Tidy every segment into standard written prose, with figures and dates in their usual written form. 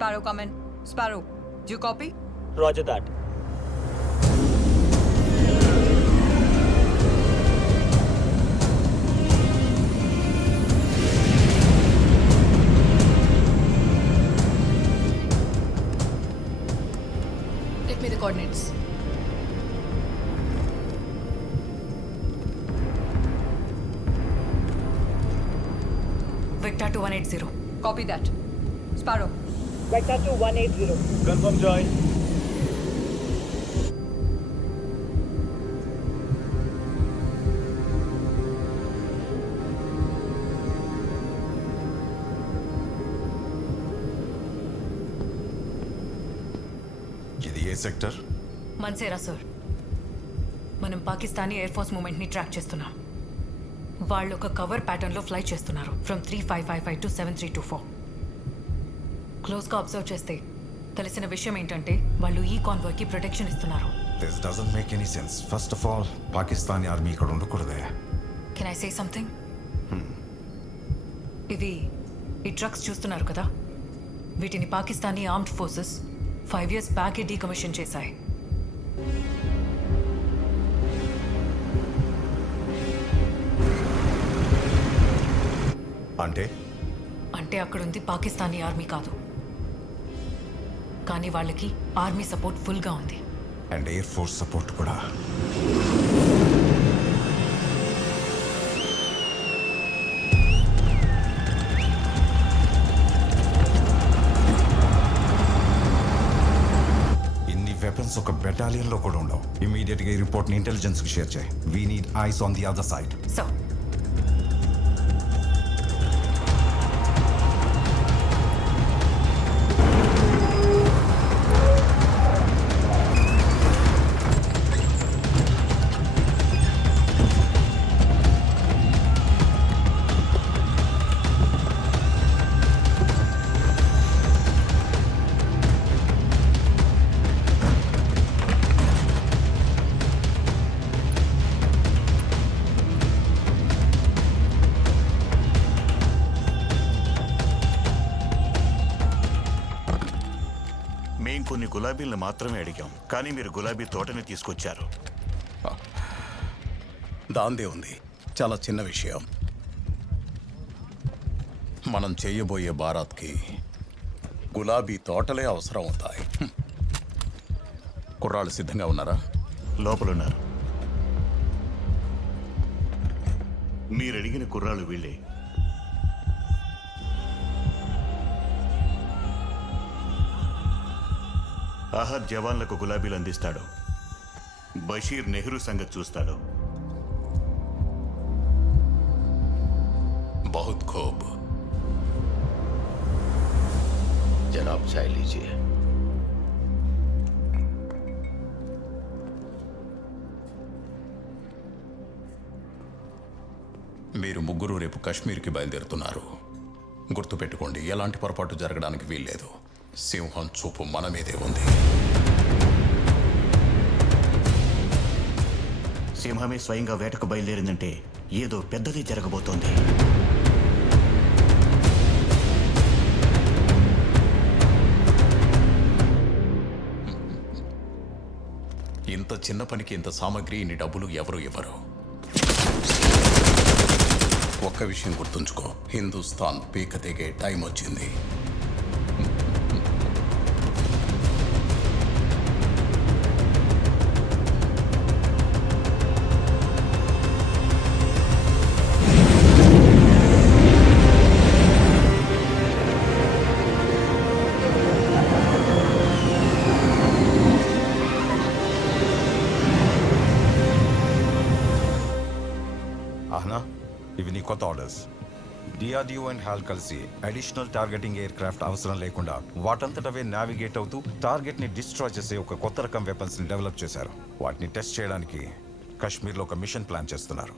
Sparrow, come in. Sparrow, do you copy? Roger that. Get me the coordinates. Victor 2180. Copy that. Sparrow. Vector 2180. Confirm, Joy. ఇది ఏ sector? మన్సేరా sir. మనం Pakistani air force మూమెంట్ని track చేస్తున్నాం. వాళ్ళు ఒక cover ప్యాటర్న్లో fly చేస్తున్నారు from 3555 to 7324. క్లోజ్గా observe చేస్తే తెలిసిన విషయం ఏంటంటే వాళ్ళు ఈ కాన్వాయ్కి ప్రొటెక్షన్ ఇస్తున్నారు. This doesn't make any sense. First of all Pakistani army ఇక్కడ ఉండకూడదే. Can I say something? ఇవి ఈ ట్రక్స్ చూస్తున్నారు కదా, వీటిని పాకిస్తానీ ఆర్మ్డ్ ఫోర్సెస్ 5 years బ్యాకే డీకమిషన్ చేశాయి. అంటే అక్కడుంది పాకిస్తానీ ఆర్మీ కాదు, కానీ వాళ్ళకి ఆర్మీ సపోర్ట్ ఫుల్గా ఉంది. అండ్ ఎయిర్ ఫోర్స్ సపోర్ట్ కూడా. ఇన్ని వెపన్స్ ఒక బెటాలియన్లో కూడా ఉండవు. ఇమీడియట్గా ఈ రిపోర్ట్ని ఇంటెలిజెన్స్కి షేర్ చేయి. We need eyes on the other side. So మేం కొన్ని గులాబీలను మాత్రమే అడిగాం, కానీ మీరు గులాబీ తోటని తీసుకొచ్చారు. దాందే ఉంది, చాలా చిన్న విషయం. మనం చేయబోయే బారాత్కి గులాబీ తోటలే అవసరం అవుతాయి. కుర్రాళ్ళు సిద్ధంగా ఉన్నారా? లోపలున్నారు. మీరు అడిగిన కుర్రాళ్ళు వీళ్ళే. అహద్ జవాన్లకు గులాబీలు అందిస్తాడు, బషీర్ నెహ్రూ సంగతి చూస్తాడు. बहुत खूब. जनाब चाय लीजिए. మీరు ముగ్గురు రేపు కాశ్మీర్కి బయలుదేరుతున్నారు. గుర్తుపెట్టుకోండి, ఎలాంటి పొరపాటు జరగడానికి వీల్లేదు. సింహం చూపు మన మీదే ఉంది. సింహమే స్వయంగా వేటకు బయలుదేరిందంటే ఏదో పెద్దది జరగబోతోంది. ఇంత చిన్న పనికి ఇంత సామాగ్రి, ఇన్ని డబ్బులు ఎవరు ఇవ్వరు. ఒక్క విషయం గుర్తుంచుకో, హిందుస్థాన్ పీక తెగే టైం వచ్చింది. ఇవి నీ కొత్త ఆర్డర్స్. డిఆర్డిఓ అండ్ హాల్ కలిసి అడిషనల్ టార్గెటింగ్ ఎయిర్ క్రాఫ్ట్ అవసరం లేకుండా వాటంతటవే నావిగేట్ అవుతూ టార్గెట్ ని డిస్ట్రాయ్ చేసే ఒక కొత్త రకం వెపన్స్ ని డెవలప్ చేశారు. వాటిని టెస్ట్ చేయడానికి కాశ్మీర్లో ఒక మిషన్ ప్లాన్ చేస్తున్నారు.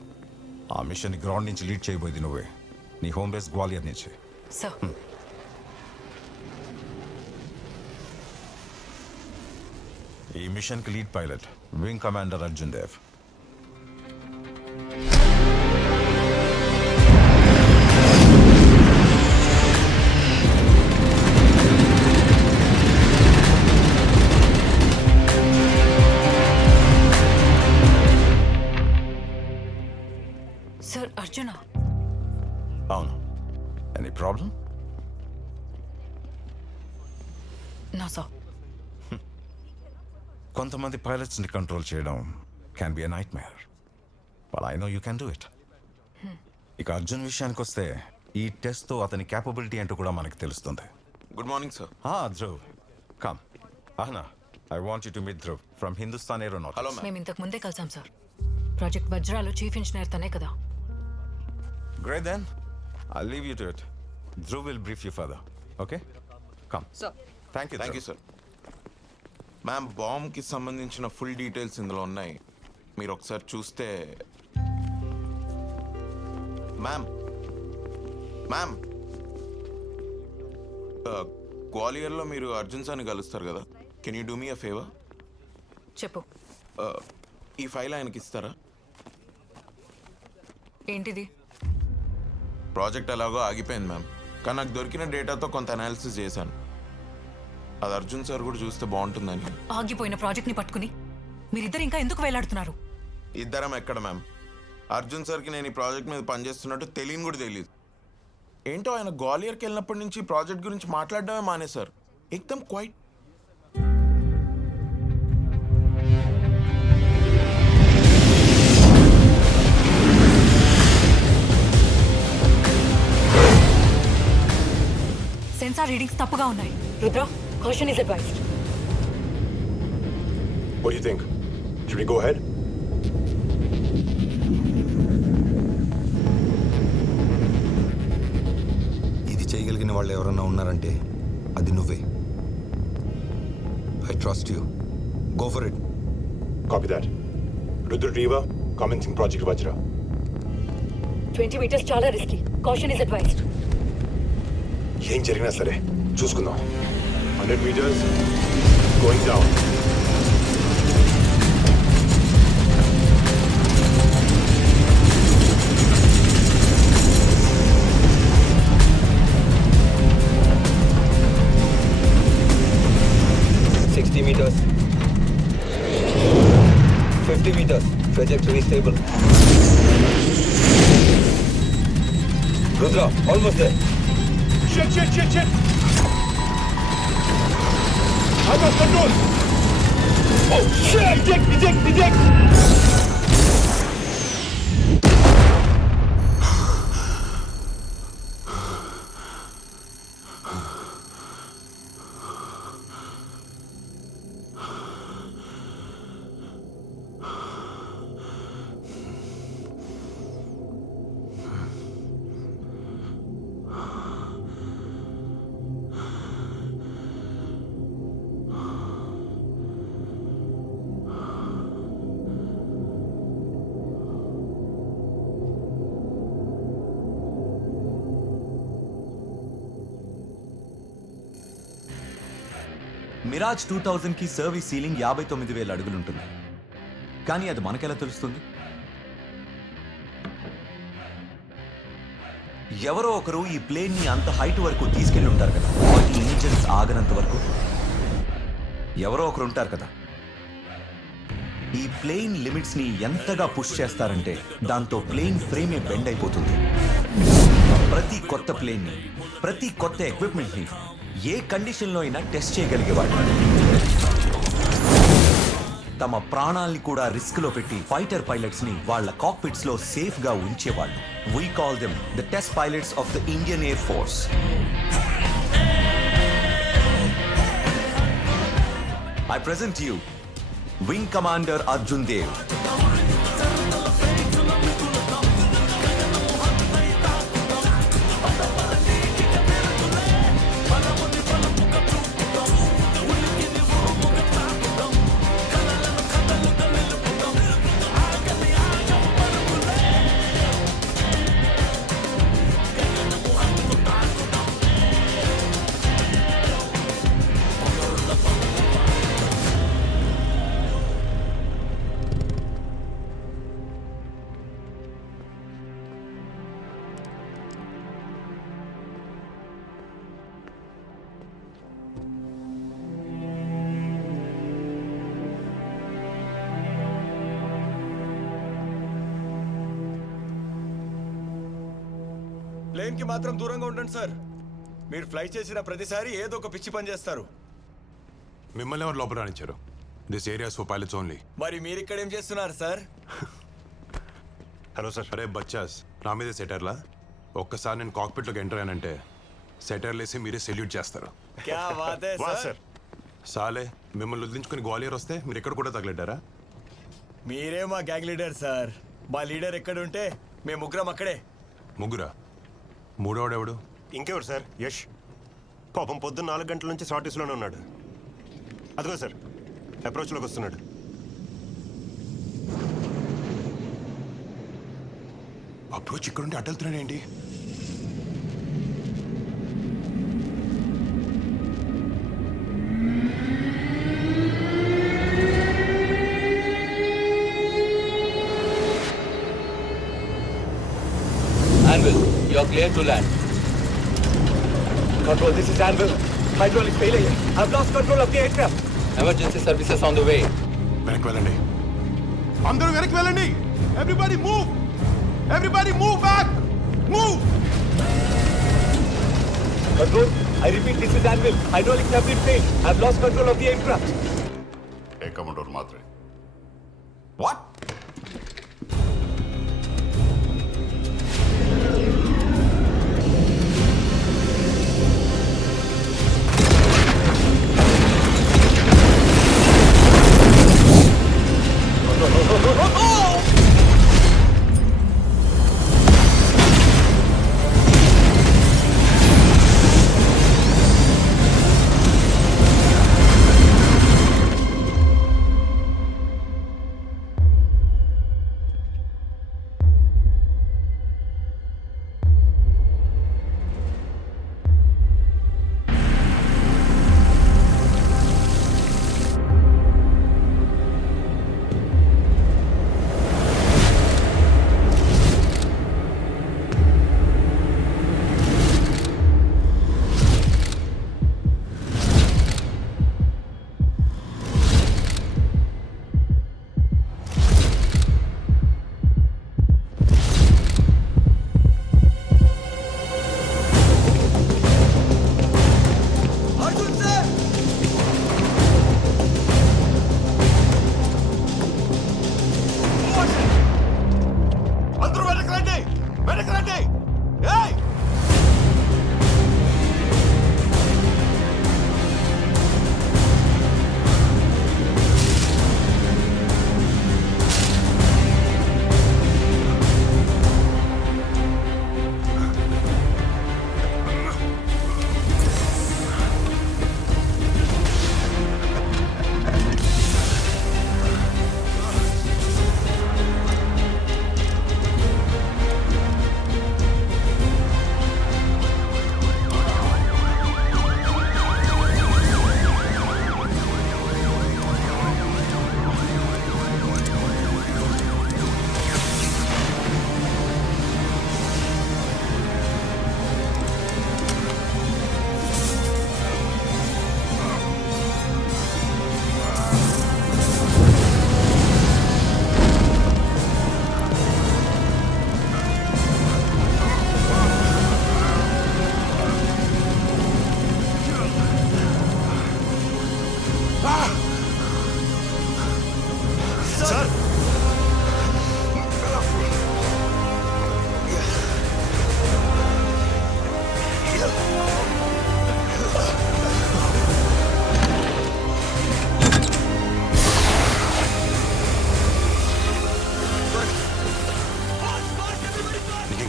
ఆ మిషన్ గ్రౌండ్ నుంచి లీడ్ చేయబోయేది నువ్వే. నీ హోమ్ బేస్ గ్వాలియర్ నుంచి. ఈ మిషన్ కి lead pilot wing commander Arjun Dev. Sir Arjuna అవును. Any problem? నా సార్ కొంతమంది పైలట్స్ని కంట్రోల్ చేయడం can be a nightmare, but I know you can do it. ఇక అర్జున్ విషయానికి వస్తే ఈ టెస్ట్తో అతని క్యాపబిలిటీ ఏంటో కూడా మనకు తెలుస్తుంది. Good morning sir. Dhruv, come. Ahana, I want you to meet Dhruv from Hindustan aeronautics. Hello ma'am. మేము ఇంతకు ముందే కలిసాం సార్. ప్రాజెక్ట్ వజ్రాలో చీఫ్ ఇంజనీర్ తనే కదా. Great then. I'll leave you to it. Dhruv will brief you further. Okay? Come. Sir. Thank you. Thank you Dhruv. Sir. Ma'am, బాంబ్కి సంబంధించిన full details ఇందులో ఉన్నాయి. మీరు ఒకసారి చూస్తే. మ్యామ్ మ్యామ్ గ్వాలియర్లో మీరు అర్జున్ సార్ని కలుస్తారు కదా. Can you do me a favour? చెప్పు. ఈ ఫైల్ ఆయనకి ఇస్తారా? ఏంటిది? ప్రాజెక్ట్ ఎలాగో ఆగిపోయింది మ్యామ్, కానీ నాకు దొరికిన డేటాతో కొంత అనాలిసిస్ చేశాను. అది అర్జున్ సార్ కూడా చూస్తే బాగుంటుందని. ఆగిపోయిన ప్రాజెక్ట్ని పట్టుకుని మీరిద్దరు ఇంకా ఎందుకు వేలాడుతున్నారు? ఇద్దరం ఎక్కడ మ్యామ్? అర్జున్ సార్కి నేను ఈ ప్రాజెక్ట్ మీద పనిచేస్తున్నట్టు తెలియని కూడా తెలియదు. ఏంటో ఆయన గ్వాలియర్కి వెళ్ళినప్పటి నుంచి ఈ ప్రాజెక్ట్ గురించి మాట్లాడడమే మానేశారు. ఎక్దమ్ క్వైట్. సెన్సార్ రీడింగ్స్ తప్పుగా ఉన్నాయి. Rudra, caution is advised. What do you think? Should we go ahead? ఇది చేయగలిగిన వాళ్ళు ఎవరన్నా ఉన్నారంటే అది నువ్వే. I trust you. Go for it. Copy that. Rudra Reva, commencing Project Vajra. 20 meters చాలా రిస్కీ. Caution is advised. ఏం జరిగినా సరే చూసుకుందాం. 100 meters, going down. meters. 50 meters. Trajectory stable. Rudra, almost there. Shit! I got control. Oh shit! Eject! Mirage 2000కి service ceiling 59,000 అడుగులుంటుంది. కానీ అది మనకెలా తెలుస్తుంది? ఎవరో ఒకరు ఈ ప్లేన్ ని అంత హైట్ వరకు తీసుకెళ్ళి ఉంటారు కదా, వాటి ఇంజిన్స్ ఆగనంత వరకు. ఎవరో ఒకరు ఉంటారు కదా. ఈ ప్లేన్ లిమిట్స్ ని ఎంతగా పుష్ చేస్తారంటే దాంతో ప్లేన్ ఫ్రేమే బెండ్ అయిపోతుంది. ప్రతి కొత్త ప్లేన్ ని, ప్రతి కొత్త ఎక్విప్మెంట్ ని ఏ కండిషన్లో అయినా టెస్ట్ చేయగలిగేవాడు. తమ ప్రాణాల్ని కూడా రిస్క్ లో పెట్టి ఫైటర్ పైలట్స్ ని వాళ్ళ కాక్పిట్స్ లో సేఫ్ గా ఉంచేవాళ్ళు. We call them the test pilots of the Indian Air Force. I present to you Wing Commander Arjun Dev. ప్లేన్కి మాత్రం దూరంగా ఉండండి సార్. మీరు ఫ్లై చేసిన ప్రతిసారి ఏదో ఒక పిచ్చి పని చేస్తారు. మిమ్మల్ని ఎవరు లోపల రానిచ్చారు? This areas for pilots only. మరి మీరు ఇక్కడ ఏం చేస్తున్నారు సార్? Hello sir. అరే బచ్చాస్, నా మీదే సెటర్లా? ఒక్కసారి నేను కాక్పిట్లోకి ఎంటర్ అయ్యానంటే సెటర్లు వేసి మీరే సెల్యూట్ చేస్తారు. క్యా బాత్ హై సార్. సాలే, మిమ్మల్ని వదిలించుకుని గ్వాలియర్ వస్తే మీరు ఇక్కడ కూడా తగలెట్టారా? మీరే మా గ్యాంగ్ లీడర్ సార్. మా లీడర్ ఎక్కడ ఉంటే మేము ముగ్గురం అక్కడే. ముగ్గురా? మూడోడెవడు? ఇంకెవరు సార్? యష్. పాపం పొద్దున్న 4 గంటల నుంచి షార్టీస్లోనే ఉన్నాడు. అదిగో సార్, అప్రోచ్లోకి వస్తున్నాడు. అప్రోచ్ ఇక్కడ ఉండి అడ్డెళ్తున్నాడు ఏంటి? Anvil, you're clear to land. Control, this is Anvil. Hydraulic failure. I've lost control of the aircraft. Emergency services on the way. వెనక్కి వెళ్ళండి, అందరూ వెనక్కి వెళ్ళండి. Everybody move, everybody move back, move. Control, I repeat, this is Anvil. Hydraulics have been failed. I've lost control of the aircraft. A commander Mhatre. What?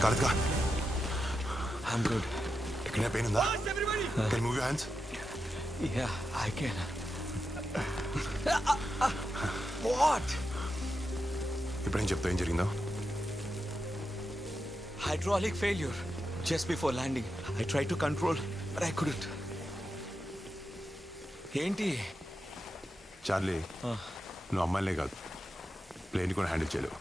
కాలేదుగా? I'm good. ఎక్కడైనా pain ఉందా? Can you move your hands? Yeah, I can. What? ఇప్పుడేం చెప్తావు, ఏం జరిగిందో? Hydraulic failure. Just before landing, I tried to control, but I couldn't. ఏంటి? Charlie, నువ్వు అమ్మాయిలే కాదు, ప్లేన్ కూడా హ్యాండిల్ చేయలేవు.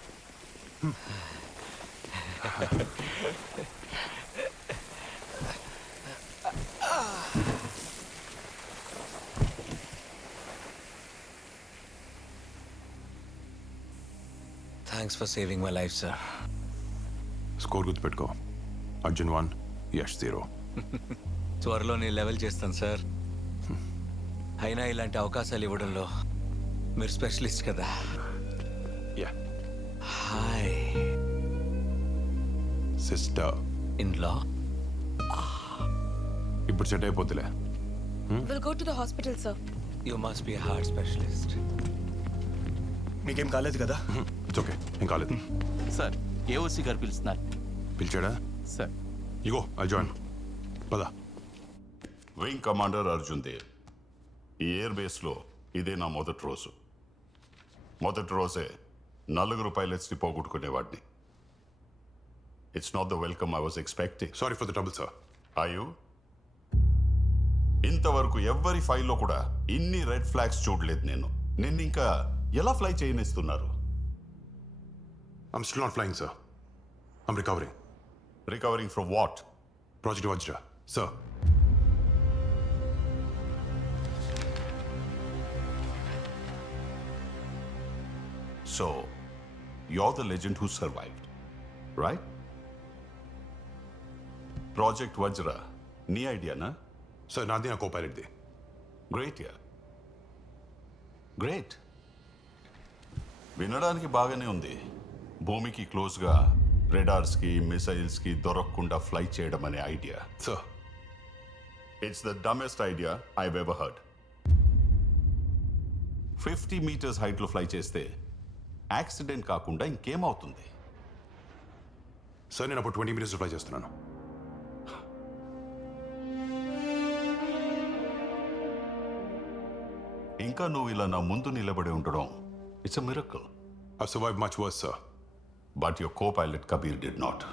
Thanks for saving my life, sir. Score గుర్తుపెట్టుకో, Arjun 1, Yash 0. త్వరలో నేను లెవెల్ చేస్తాను సార్. అయినా ఇలాంటి అవకాశాలు ఇవ్వడంలో మీరు స్పెషలిస్ట్ కదా. Yeah. Hi Sister. In law. ఇప్పుడు సెట్ అయిపోతులే. We'll go to the hospital, sir. You must be heart specialist. మీకేం కాలేదు కదా? ఇట్స్ ఓకే, ఏం కాలేదు. సార్ ఏఓసి గారు పిలుస్తున్నారు. పిలిచాడా? సార్ ఇగో ఐ జాయిన్. పదా. Wing commander Arjun Dev. ఈ ఎయిర్ బేస్లో ఇదే నా మొదటి రోజే 4 పైలట్స్ని పోగొట్టుకునేవాడిని. It's not the welcome I was expecting. Sorry for the trouble sir. అయ్యో, ఇంతవరకు ఎవ్వరి ఫైల్లో కూడా ఇన్ని రెడ్ ఫ్లాగ్స్ చూడలేదు నేను. నిన్ను ఇంకా ఎలా ఫ్లై చేయనిస్తున్నారు? I'm still not flying sir. I'm recovering. Recovering from what? Project Vajra sir. So, you're the legend who survived, right? Project Vajra, నీ ఐడియానా? సార్ నాది నా కో-పైలట్ది. Great yeah, great. వినడానికి బాగానే ఉంది. భూమికి క్లోజ్గా రెడార్స్కి మిసైల్స్కి దొరకకుండా ఫ్లై చేయడం అనే idea. Sir it's the dumbest idea I've ever heard. 50 meters హైట్లో ఫ్లై చేస్తే యాక్సిడెంట్ కాకుండా ఇంకేమవుతుంది? సార్ నేను అప్పుడు 20 minutes ఫ్లై చేస్తున్నాను. ఇంకా నువ్వు ఇలా నా ముందు నిలబడి ఉండడం it's a miracle. I survive much worse sir. But your co pilot Kabir did not.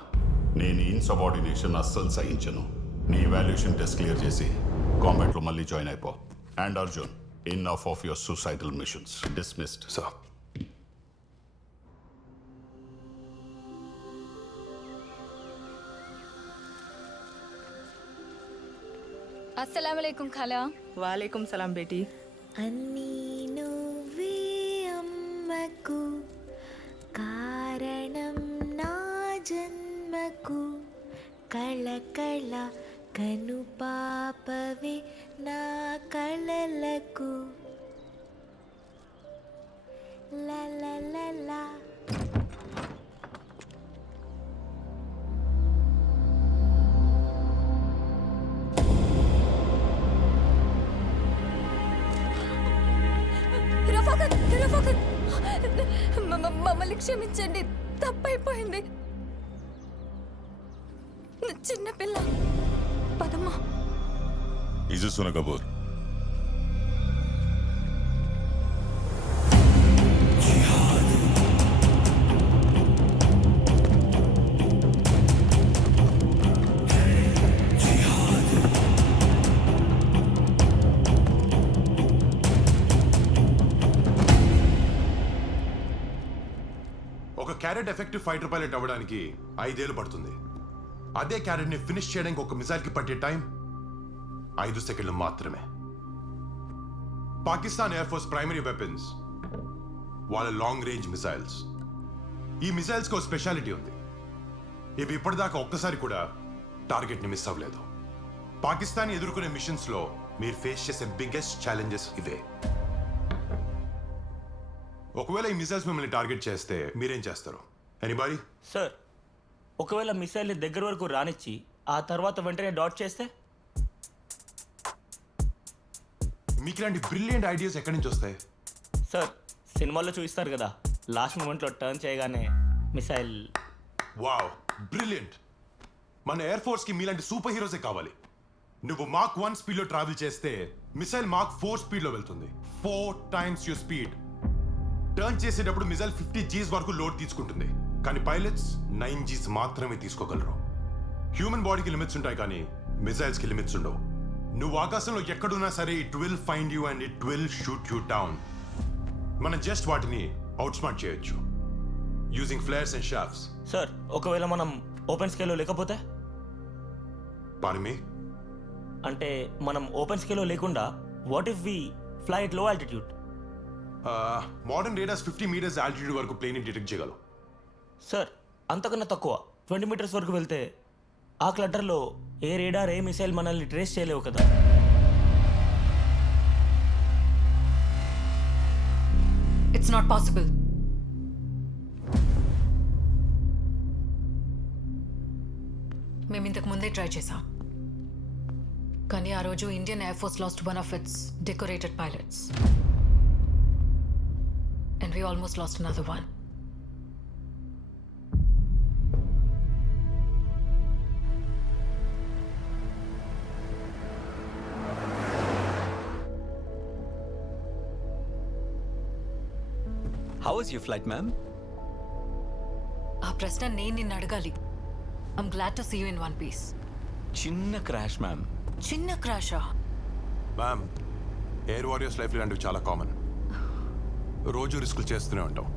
నేను ఇన్సబార్డినేషన్ అస్సలు సహించను. నీ ఇవాల్యుయేషన్ టెస్ట్ క్లియర్ చేసి కాంబాట్లో మళ్ళీ జాయిన్ అయిపో. And Arjun, enough of your suicidal machines. Dismissed. Sir. अस्सलाम वालेकुम खाला. वालेकुम सलाम बेटी. అన్నీ నువ్వే అమ్మకు కారణం నా జన్మకు కళకళ కను పాపవే నా కళలకు లలలలా. మమ్మల్ని క్షమించండి, తప్పైపోయింది. చిన్నపిల్ల పదమ్మా. ఇజుసున కపూర్. ఒక క్యారెట్ ఎఫెక్టివ్ ఫైటర్ పైలట్ అవ్వడానికి 5 ఏళ్ళు పడుతుంది. అదే క్యారెట్ ని ఫినిష్ చేయడానికి ఒక మిసైల్ కి పట్టే టైం 5 సెకండ్లు మాత్రమే. Pakistan air force primary weapons వాళ్ళ లాంగ్ రేంజ్ మిసైల్స్. ఈ మిసైల్స్ కి ఒక స్పెషాలిటీ ఉంది. ఇవి ఇప్పటిదాకా ఒక్కసారి కూడా టార్గెట్ ని మిస్ అవ్వలేదు. పాకిస్తాన్ ఎదుర్కొనే మిషన్స్ లో మీరు ఫేస్ చేసే బిగ్గెస్ట్ ఛాలెంజెస్ ఇవే. ఒకవేళ ఈ మిసైల్స్ మిమ్మల్ని టార్గెట్ చేస్తే మీరేం చేస్తారు? ఎనీబడీ? సార్, ఒకవేళ మిసైల్ని దగ్గర వరకు రానిచ్చి ఆ తర్వాత వెంటనే డాట్ చేస్తే? మీకు ఇలాంటి బ్రిలియంట్ ఐడియాస్ ఎక్కడి నుంచి వస్తాయి? సార్, సినిమాల్లో చూపిస్తారు కదా, లాస్ట్ మూమెంట్లో టర్న్ చేయగానే మిసైల్. Wow, brilliant. మన ఎయిర్ ఫోర్స్ కి మీలాంటి సూపర్ హీరోసే కావాలి. నువ్వు మాక్ 1 స్పీడ్ లో ట్రావెల్ చేస్తే మిసైల్ మాక్ 4 స్పీడ్ లో వెళ్తుంది. 4 times your స్పీడ్. టర్న్ చేసేటప్పుడు మిసైల్ 50 Gs వరకు లోడ్ తీసుకుంటుంది, కానీ పైలట్స్ 9 Gs మాత్రమే తీసుకోగలరు. హ్యూమన్ బాడీకి లిమిట్స్ ఉంటాయి, కానీ మిసైల్స్ కి లిమిట్స్ ఉండవు. నువ్వు ఆకాశంలో ఎక్కడున్నా సరే it will find you and it will shoot you down. మనం జస్ట్ వాటిని అవుట్ స్మార్ట్ చేయొచ్చు using flares and shafts. Sir, ఒకవేళ మనం ఓపెన్ స్కేల్లో లేకపోతే? పానిమి అంటే మనం ఓపెన్ స్కేల్లో లేకుండా what if we fly at low altitude? Modern radars 50 meters altitude వరకు ప్లేన్ డిటెక్ట్ చేయగలవు. సార్, అంతకన్నా తక్కువ 20 meters వరకు వెళ్తే ఆ క్లటర్లో ఏ రేడార్ ఏ మిసైల్ మనల్ని ట్రేస్ చేయలేవు కదా. It's not possible. మేము ఇంతకు ముందే ట్రై చేసాం, కానీ ఆ రోజు Indian air force lost one of its decorated pilots and we almost lost another one. How was your flight, ma'am? ఆ ప్రశ్న నేను నిన్ను అడగాలి. I'm glad to see you in one piece. చిన్న క్రాష్, మ్యామ్. చిన్న క్రాషా? మ్యామ్, ఎయిర్ వారియర్స్ లైఫ్ ఇలాంటివి చాలా కామన్. రోజు రిస్కులు చేస్తూనే ఉంటాం.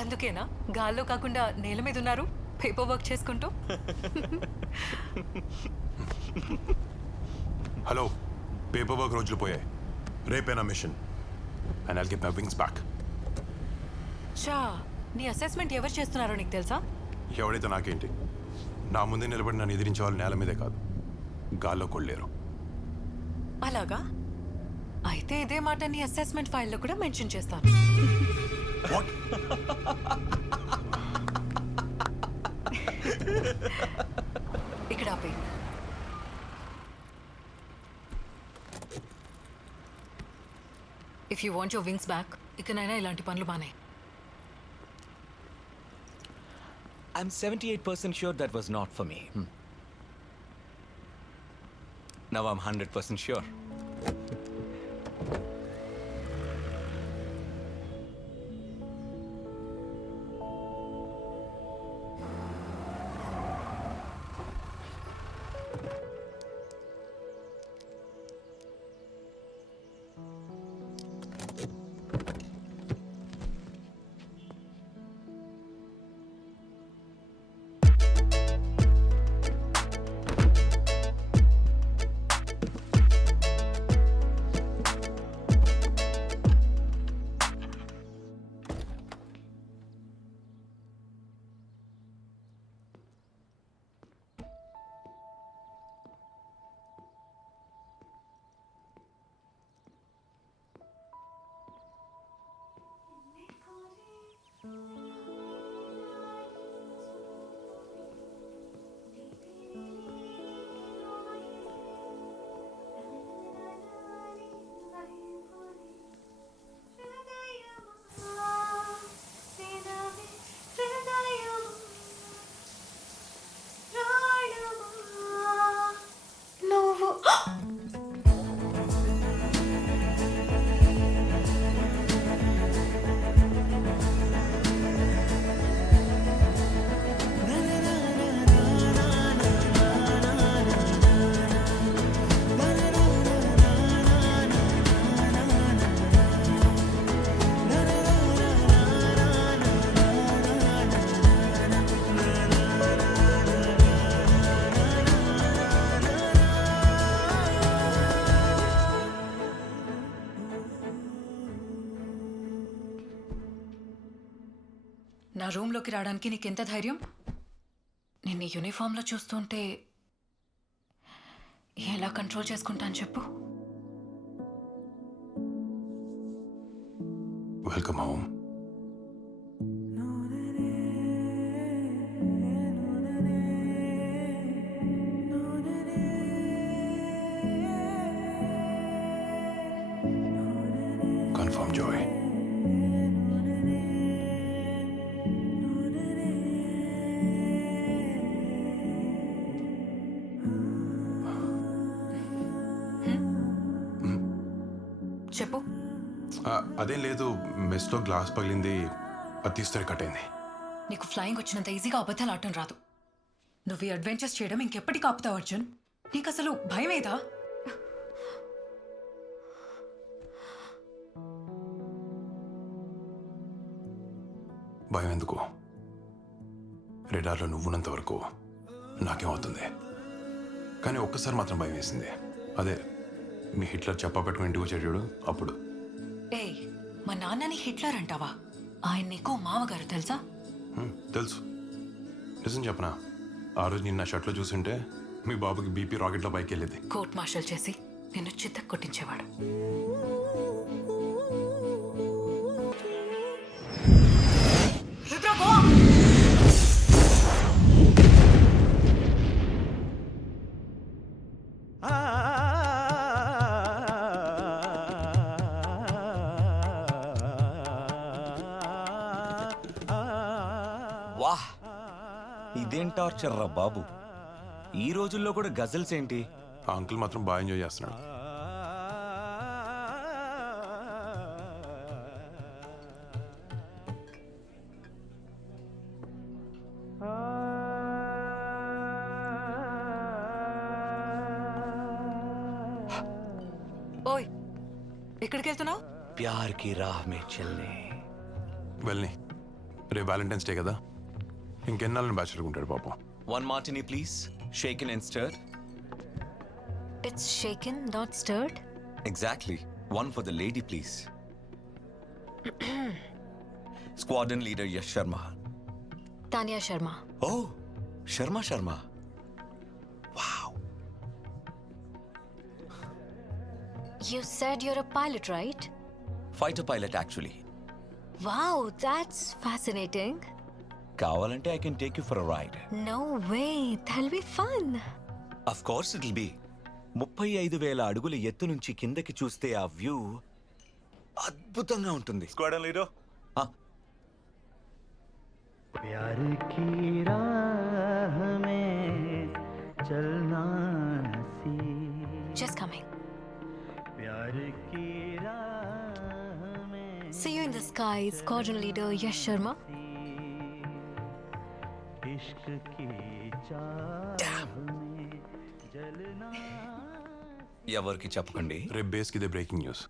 అందుకేనా గాల్లో కాకుండా నేల మీద ఉన్నారు పేపర్ వర్క్ చేసుకుంటూ? హలో, పేపర్ వర్క్ రోజులు పోయాయి. రేపేనా mission and I'll get my wings back. Shah, నీ అసెస్మెంట్ ఎవరు చేస్తున్నారో నీకు తెలుసా? ఎవడైతే నాకేంటి, నా ముందే నిలబడి నన్ను ఎదిరించే వాళ్ళు నేల మీదే కాదు గాల్లో కొల్లేరు. అలాగా? అయితే ఇదే మాట నీ అసెస్మెంట్ ఫైల్లో కూడా మెన్షన్ చేస్తాను. ఇక్కడ ఆపే. If you want your wings back, ఇకనైనా ఇలాంటి పనులు మానే. I'm 78% sure that was not for me. Now I'm 100% sure. నా రూమ్లోకి రావడానికి నీకెంత ధైర్యం? నేను యూనిఫామ్లో చూస్తుంటే ఎలా కంట్రోల్ చేసుకుంటాను చెప్పు? Welcome home. Confirm Joy. చెప్పు. అదేం లేదు, మెస్లో గ్లాస్ పగిలింది, అది తీస్తే కట్ అయింది. నీకు ఫ్లయింగ్ వచ్చినంత ఈజీగా అబద్ధాలు ఆడటం రాదు. నువ్వు ఈ అడ్వెంచర్స్ చేయడం ఇంకెప్పటికి ఆపుతావు అర్జున్? నీకు అసలు భయమేదా? భయం ఎందుకు? రేడార్లో నువ్వున్నంత వరకు నాకేమవుతుంది, కానీ ఒక్కసారి మాత్రం భయం వేసింది. అదే మీ హిట్లర్ చెప్పా పెట్టుకుని ఇంటికి వచ్చాడు అప్పుడు. ఏయ్, మా నాన్నని హిట్లర్ అంటావా? ఆయన నీకు మామగారు తెలుసా? తెలుసు. నిజం చెప్పనా, ఆ రోజు నిన్న షర్ట్లో చూసుంటే మీ బాబుకి బీపీ రాకెట్లో పైకి వెళ్ళేది. కోర్ట్ మార్షల్ చేసి నిన్ను చిత్త కొట్టించేవాడు. వాహ్, ఇదేం టార్చర్ రా బాబు. ఈ రోజుల్లో కూడా గజల్స్ ఏంటి? ఆ అంకుల్ మాత్రం బాగా ఎంజాయ్ చేస్తున్నాడు. ఓయ్, ఎక్కడికి వెళ్తున్నావు? ప్యార్ కి రాహ్ మే చల్నే. వెళ్ళని, రేపు వ్యాలంటైన్స్ డే కదా, ఇంకెన్నాళ్ళని బ్యాచులర్ ఉంటాడు పాపం. One martini, please. Shaken and stirred. It's shaken, not stirred. Exactly. One for the lady, please. Squadron leader Yash Sharma. Tanya Sharma. Oh, Sharma. Wow. You said you're a pilot, right? Fighter pilot, actually. Wow, that's fascinating. కావాలంటే I can take you for a ride. No way, that'll be fun. Of course it'll be. 35,000 అడుగుల ఎత్తు నుంచి కిందకి చూస్తే ఆ view అద్భుతంగా ఉంటుంది. Squadron leader, प्यार की राह में चलना सी, Just coming. प्यार की राह में See you in the sky, Squadron Leader Yash Sharma. इश्क की चाह में जलना. ఎవరికి చెప్పకండి. రేపు బేస్కి ఇదే breaking news.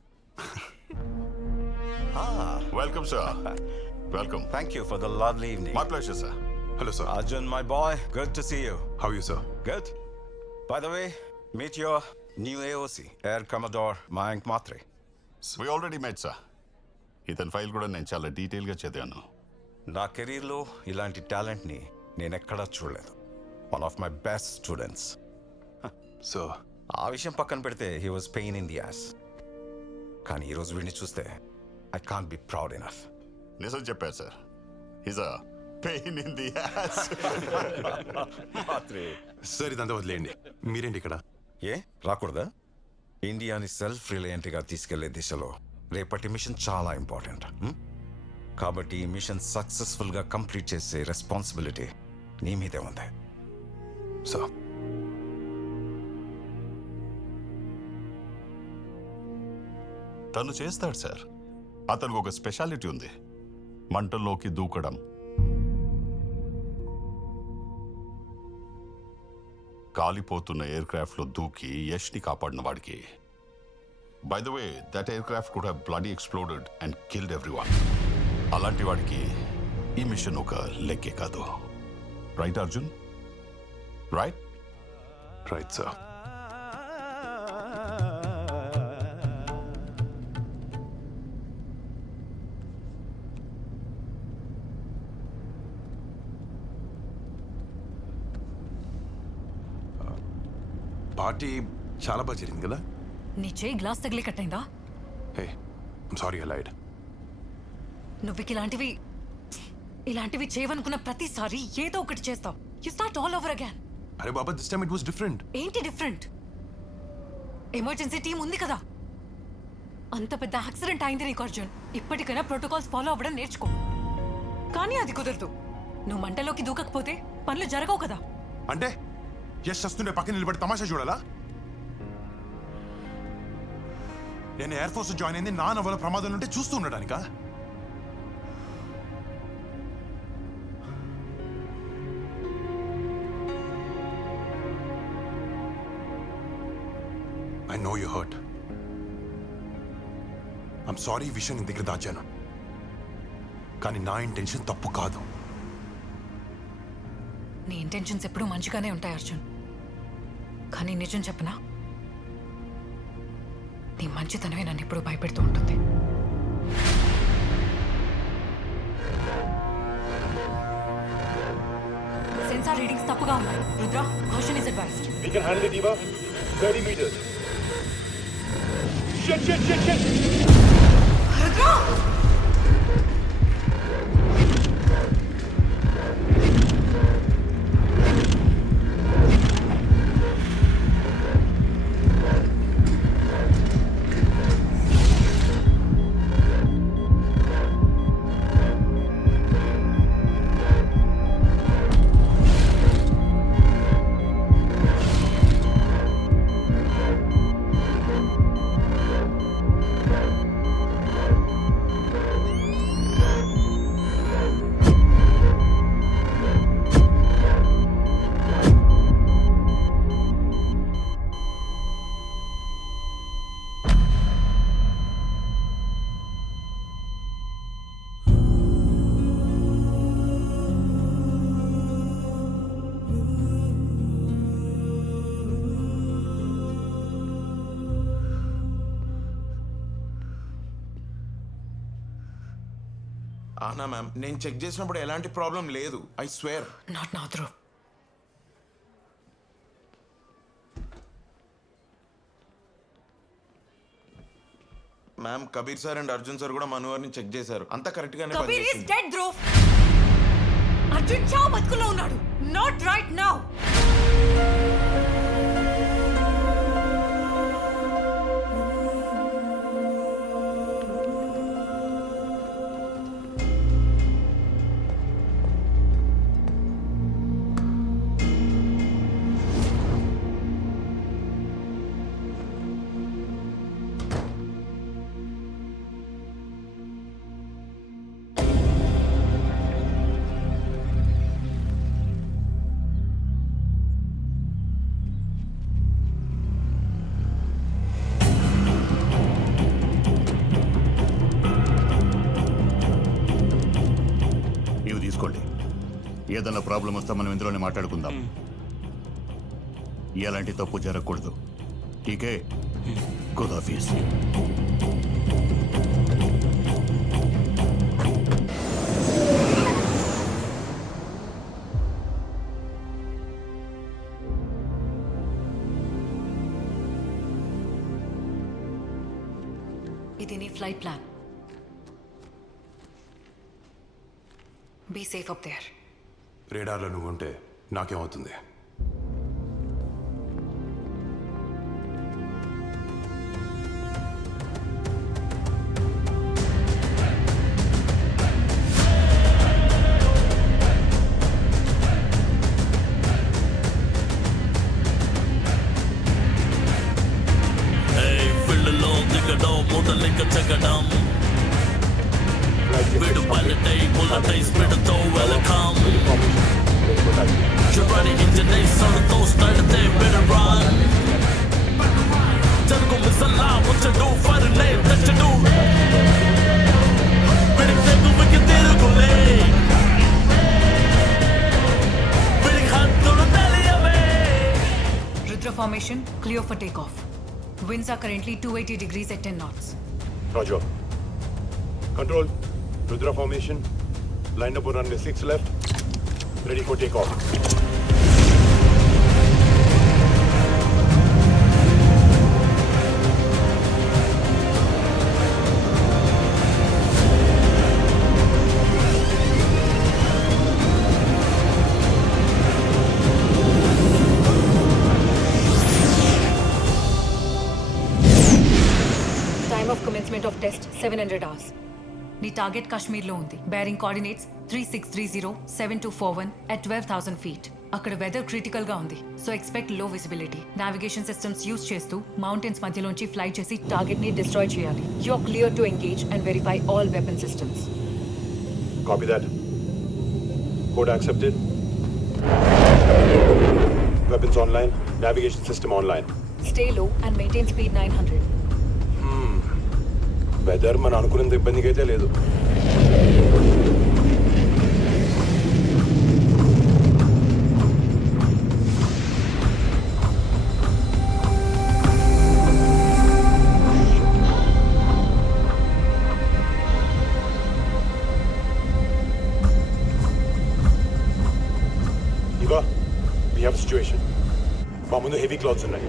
Welcome sir. Welcome. Thank you for the lovely evening. My pleasure sir. Hello sir. Arjun, my boy, good to see you. How you sir? Good. By the way, meet your new AOC, Air Commodore Mayank Matre. We already met sir. ఇతని file కూడా నేను చాలా డీటెయిల్గా చదివాను. నా కెరీర్లో ఇలాంటి టాలెంట్ని నేను ఎక్కడా చూడలేదు. One of my best students. So ఆ విషయం పక్కన పెడితే he was pain in the ass. కానీ ఈరోజు వీడిని చూస్తే I can't be proud enough. నిజం చెప్పారు sir. Is a pain in the ass. Sir ఇదంతా వదిలేయండి, మీరేంటి ఇక్కడ? ఏ రాకూడదా? ఇండియాని సెల్ఫ్ రిలయంట్గా తీసుకెళ్లే దిశలో రేపటి మిషన్ చాలా ఇంపార్టెంట్. కాబట్టి ఈ మిషన్ సక్సెస్ఫుల్గా కంప్లీట్ చేసే రెస్పాన్సిబిలిటీ నీ మీదే ఉంది. సో తను చేస్తాడు సార్. అతనికి ఒక స్పెషాలిటీ ఉంది, మంటల్లోకి దూకడం. కాలిపోతున్న ఎయిర్ క్రాఫ్ట్ లో దూకి యష్ని కాపాడిన వాడికి. By the way, that aircraft could have bloody exploded and killed everyone. అలాంటి వాడికి ఈ మిషన్ ఒక లెక్కే కాదు. Right Arjun? Right? Right sir. Party చాలా బాగా జరిగింది కదా? నీ చేయి గ్లాస్ తగిలి కట్టయిందా? Hey, I'm sorry I lied. నువ్వు ఇలాంటివి చేయవనుకున్న ప్రతిసారి ఏదో ఒకటి చేస్తావు. You start all over again. అరే బాబా, this time it was different. ఏంటి డిఫరెంట్? ఎమర్జెన్సీ టీం ఉంది కదా. అంత పెద్ద యాక్సిడెంట్ అయింది నీకు అర్జున్. ఇప్పటికైనా ప్రోటోకాల్స్ ఫాలో అవ్వడం నేర్చుకో. కానీ అది కుదరదు. నువ్వు మంటలోకి దూకకపోతే పనులు జరగవు కదా. అంటే యశ్ వస్తుండే పక్కన నిలబడి తమాషా చూడాలా? నేను ఎయిర్ ఫోర్స్ జాయిన్ అయింది నా నవల ప్రమాదాలు ఉంటే చూస్తూ ఉండడానికా? I know you're hurt. I'm sorry ఈ విషయం నీ దగ్గర దాచాను. కానీ నా ఇంటెన్షన్ తప్పు కాదు. నీ ఇంటెన్షన్స్ ఎప్పుడూ మంచిగానే ఉంటాయి అర్జున్. కానీ నిజం చెప్పనా, నీ మంచితనమే నన్ను ఎప్పుడూ భయపెడుతూ ఉంటుంది. సెన్సార్ రీడింగ్స్ తప్పుగా ఉన్నాయి. Rudra, caution is advised. We can handle it, Eva. 30 meters. Shit! Rudra! అవునా మ్యామ్, నేను చెక్ చేసినప్పుడు ఎలాంటి ప్రాబ్లం లేదు. I swear. Not now Dhruv. Ma'am, Kabir sir and Arjun sir కూడా మనోహర్ని చెక్ చేశారు. అంతా కరెక్ట్ గానే కబీర్ ఇస్ పనిచేసింది. డెడ్ ధ్రువ్. అర్జున్ చావ్ బతుకులో ఉన్నాడు. Not right now. ఇవి తీసుకోండి. ఏదైనా ప్రాబ్లం వస్తే మనం ఇందులోనే మాట్లాడుకుందాం. ఎలాంటి తప్పు జరగకూడదు. ఠీకే, ఖుదాఫీజ్. ఇది నీ flight plan. Be safe up there. రేడార్లో నువ్వు ఉంటే నాకేమవుతుంది? Rudra formation, clear for takeoff. Winds are currently 280 degrees at 10 knots. Roger. Control. Rudra formation. Lined up on runway 6 left. Ready for takeoff. Time of commencement of test 700 hours. నీ target కాశ్మీర్లో ఉంది. Bearing coordinates 3630-7241 at 12,000 feet. అక్కడ weather critical గా ఉంది, so expect low visibility. Navigation systems use చేస్తూ mountains మధ్యలోంచి fly చేసి target ని డిస్ట్రాయ్ చేయాలి. You are clear to engage and verify all weapon systems. Copy that. Code accepted. Weapons online. Navigation system online. Stay low and maintain speed 900. Weather మనం అనుకున్నంత ఇబ్బందిగా అయితే లేదు. ఇవా We have a situation. మా ముందు హెవీ క్లౌడ్స్ ఉన్నాయి.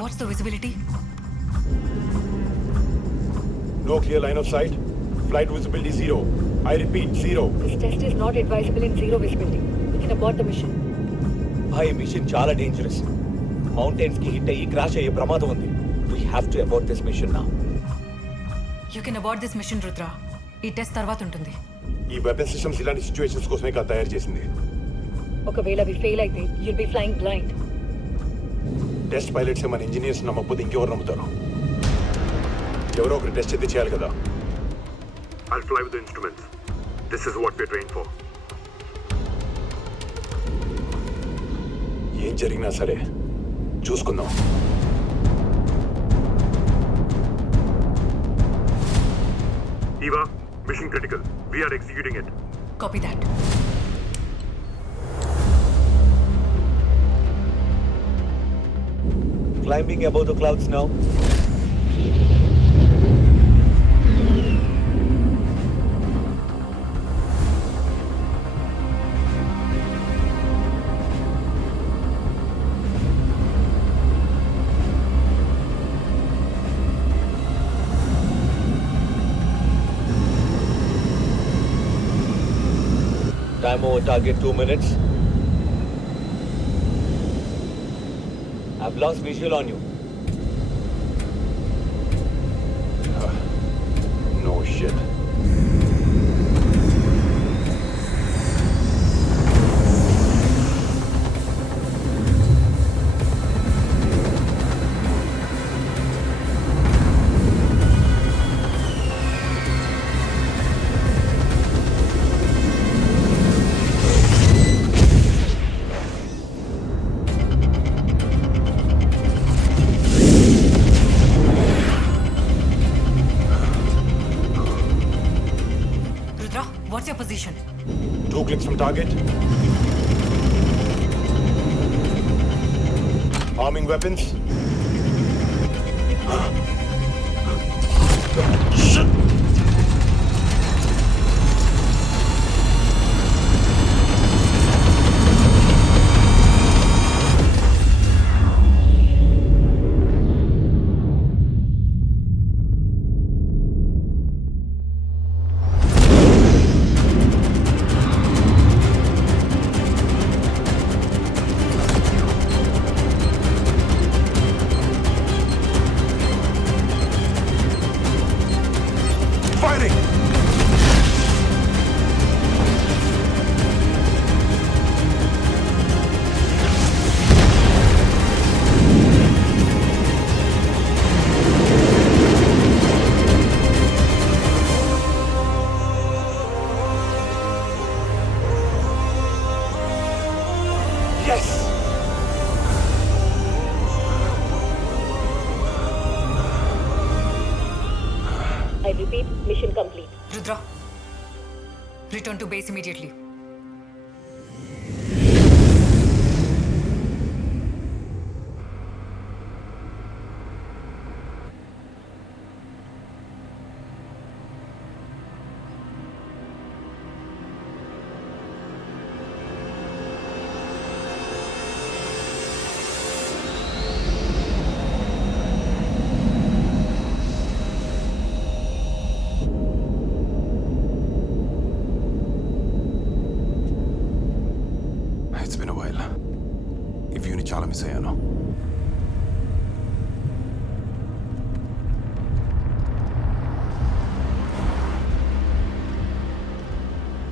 What's the visibility? No clear line of sight. Flight visibility 0. I repeat, 0. This test is not advisable in zero visibility. We can abort the mission. భాయ్ mission చాలా dangerous. Mountains కి hit అయ్యి crash అయ్యే ప్రమాదం ఉంది. We have to abort this mission now. You can abort this mission, Rudra. ఈ test తర్వాత ఉంటుంది. ఈ వెపన్ సిస్టమ్స్ ఇలాంటి సిచ్యువేషన్స్ కోసమే కదా తయారు చేసింది. ఒకవేళ అవి ఫెయిల్ అయితే you'll be flying blind. Test pilots మన ఇంజనీర్స్ నమ్మకపోతే ఇంకెవరు నమ్ముతారు? ఎవరో ఒకరు టెస్ట్ అయితే చేయాలి కదా. I'll fly with the instruments. This is what we're trained for. ఏం జరిగినా సరే చూసుకుందాం. Eva, mission critical. We are executing it. Copy that. Climbing above the clouds now. Time over target 2 minutes. I've lost visual on you. No shit. What's your position? 2 clicks from target. Arming weapons. Shit! Firing! Yes! I repeat, mission complete. Rudra, return to base immediately. It's been a while. ఈ వ్యూని చాలా miss అయ్యాను.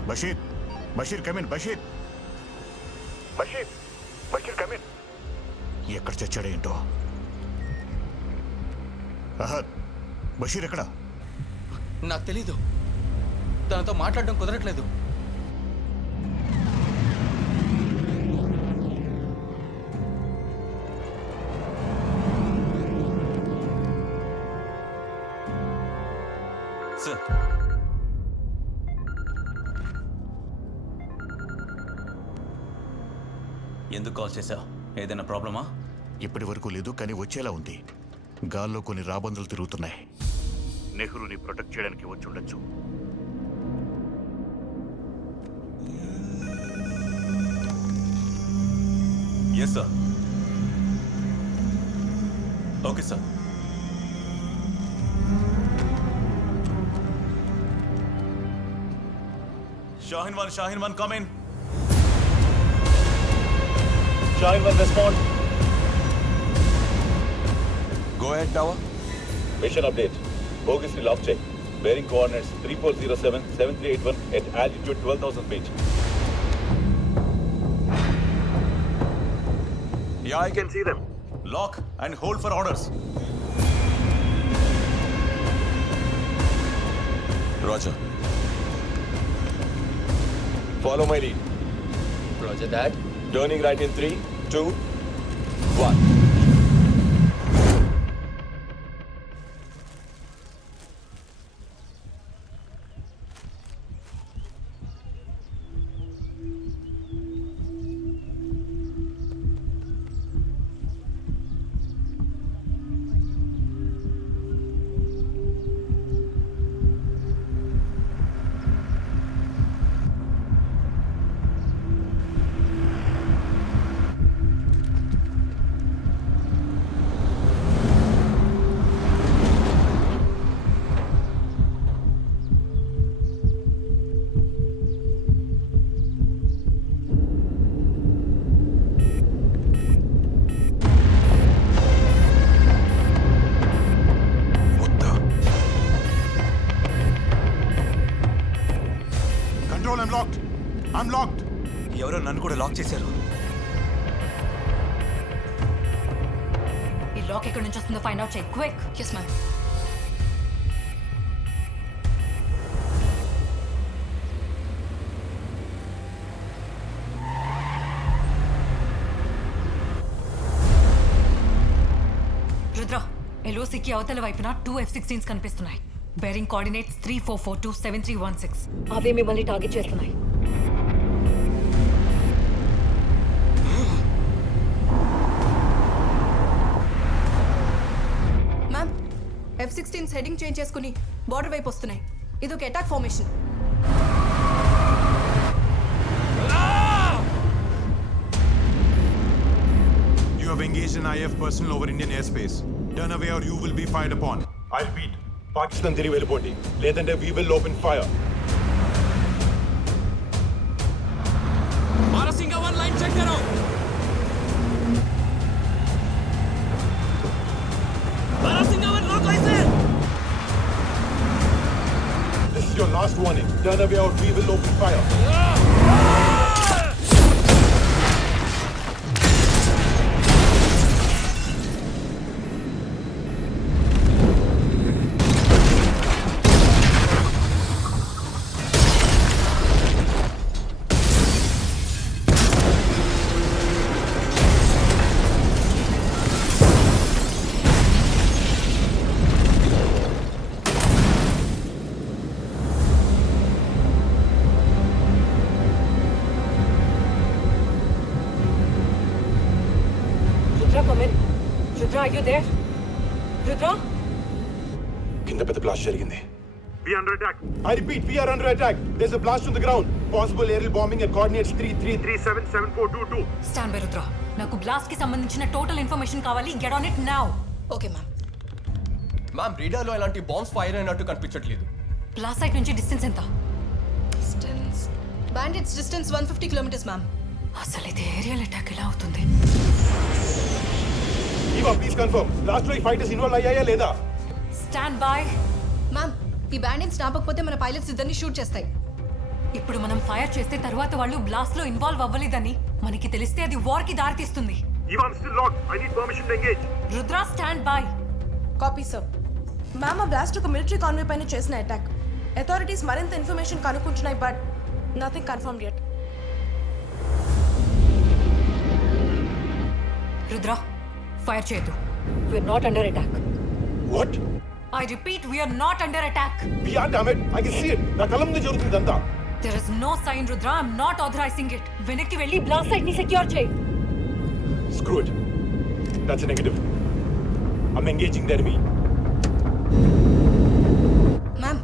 Bashir, Bashir come in, Bashir, Bashir, Bashir come in. ఎక్కడ చచ్చాడు ఏంటో. అహద్, బషీర్ ఎక్కడ? నాకు తెలీదు. తనతో మాట్లాడడం కుదరట్లేదు. సార్, ఎందుకు కాల్ చేశావు? ఏదైనా ప్రాబ్లమా? ఇప్పటి వరకు లేదు, కానీ వచ్చేలా ఉంది. గాల్లో కొన్ని రాబందులు తిరుగుతున్నాయి. నెహ్రూని ప్రొటెక్ట్ చేయడానికి వచ్చి ఉండొచ్చు. Yes sir. Okay sir. Shahin 1, come in. Shahin 1, respond. Go ahead, tower. Mission update. Bogus lock check. Bearing coordinates 3407, 7381 at altitude 12,000 feet. Yeah, I can see them. Lock and hold for orders. Roger. Follow my lead. Roger that. Turning right in 3, 2, 1. Control, I'm locked. I'm locked. ఎవరో నన్ను కూడా lock చేశారు. ఈ lock ఎక్కడి నుంచి వస్తుందో find out చేయి. Quick. Yes ma'am. Rudra, ఎల్ఓసికి అవతల వైపున 2 F-16s కనిపిస్తున్నాయి. Bearing coordinates 3442 7316. అవే మిమ్మల్ని టార్గెట్ చేస్తున్నాయి. మ్యామ్, F-16s హెడింగ్ చేంజ్ చేసుకుని బార్డర్ వైపు వస్తున్నాయి. ఇది ఒక attack formation. You have engaged an IF personnel over Indian airspace. Turn away or you will be fired upon. I repeat, Pakistan తిరిగి వెళ్ళిపోండి, లేదంటే we will open fire. Marasinga 1 line check करो. Marasinga 1 lock license. This is your last warning. Turn away or we will open fire. Rudra, come in. Rudra, are you there? Rudra? కింద పెద్ద blast జరిగింది. We under attack. I repeat, we are under attack. There's a blast on the ground. Possible aerial bombing at coordinates 33377422. Stand by, Rudra. నాకు blast కి సంబంధించిన total information కావాలి. Get on it now. Okay ma'am. Ma'am, రీడాలో ఎలాంటి bombs fire అయినట్టు కనిపించట్లేదు. Blast site నుంచి distance ఎంత? Distance bandits distance 150 kilometres ma'am. అసలు ఇది ఏరియల్ అటాక్ ఎలా అవుతుంది? Eva, please confirm. లాస్ట్ లో ఈ ఫైటర్స్ ఇన్వాల్వ్ అయ్యాయా లేదా? Stand by. మ్యామ్, ఈ బ్యాండిట్స్ నాపకపోతే మన పైలట్స్ ఇద్దరిని షూట్ చేస్తాయి. ఇప్పుడు మనం ఫైర్ చేస్తే తర్వాత వాళ్ళు బ్లాస్ట్ లో ఇన్వాల్వ్ అవ్వలేదని మనకి తెలిస్తే అది వార్ కి దారితీస్తుంది. Eva, I'm still locked. I need permission to engage. Rudra, stand by. Copy sir. Ma'am, ఆ బ్లాస్ట్ ఒక మిలిటరీ కాన్వే పైన చేసిన అటాక్. అథారిటీస్ మరింత ఇన్ఫర్మేషన్ కనుక్కుంటున్నాయి, but nothing confirmed yet. Rudra, fire చేయొద్దు. We are not under attack. What? I repeat, we are not under attack. We are, damn it. I can see it. నా కళ్ళ ముందే జరుగుతుంది అంతా. There is no sign, Rudra. I'm not authorizing it. వెనక్కి వెళ్ళి blast site ని secure చేయి. Screw it. That's a negative. I'm engaging the enemy. Ma'am,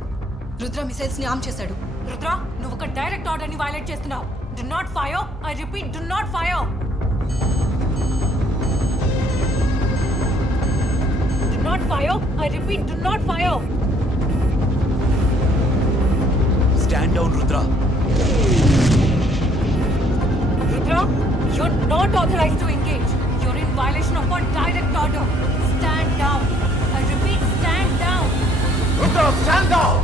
Rudra missiles ని ఆర్మ్ చేశాడు. రుద్ర, నువ్వు ఒక డైరెక్ట్ ఆర్డర్ ని వైలేట్ చేస్తున్నావు. Do not fire. I repeat, do not fire. not fire. I repeat, do not fire. Stand down, Rudra. Rudra, you're not authorized to engage. You're in violation of our direct order. Stand down. I repeat, stand down. Rudra, stand down!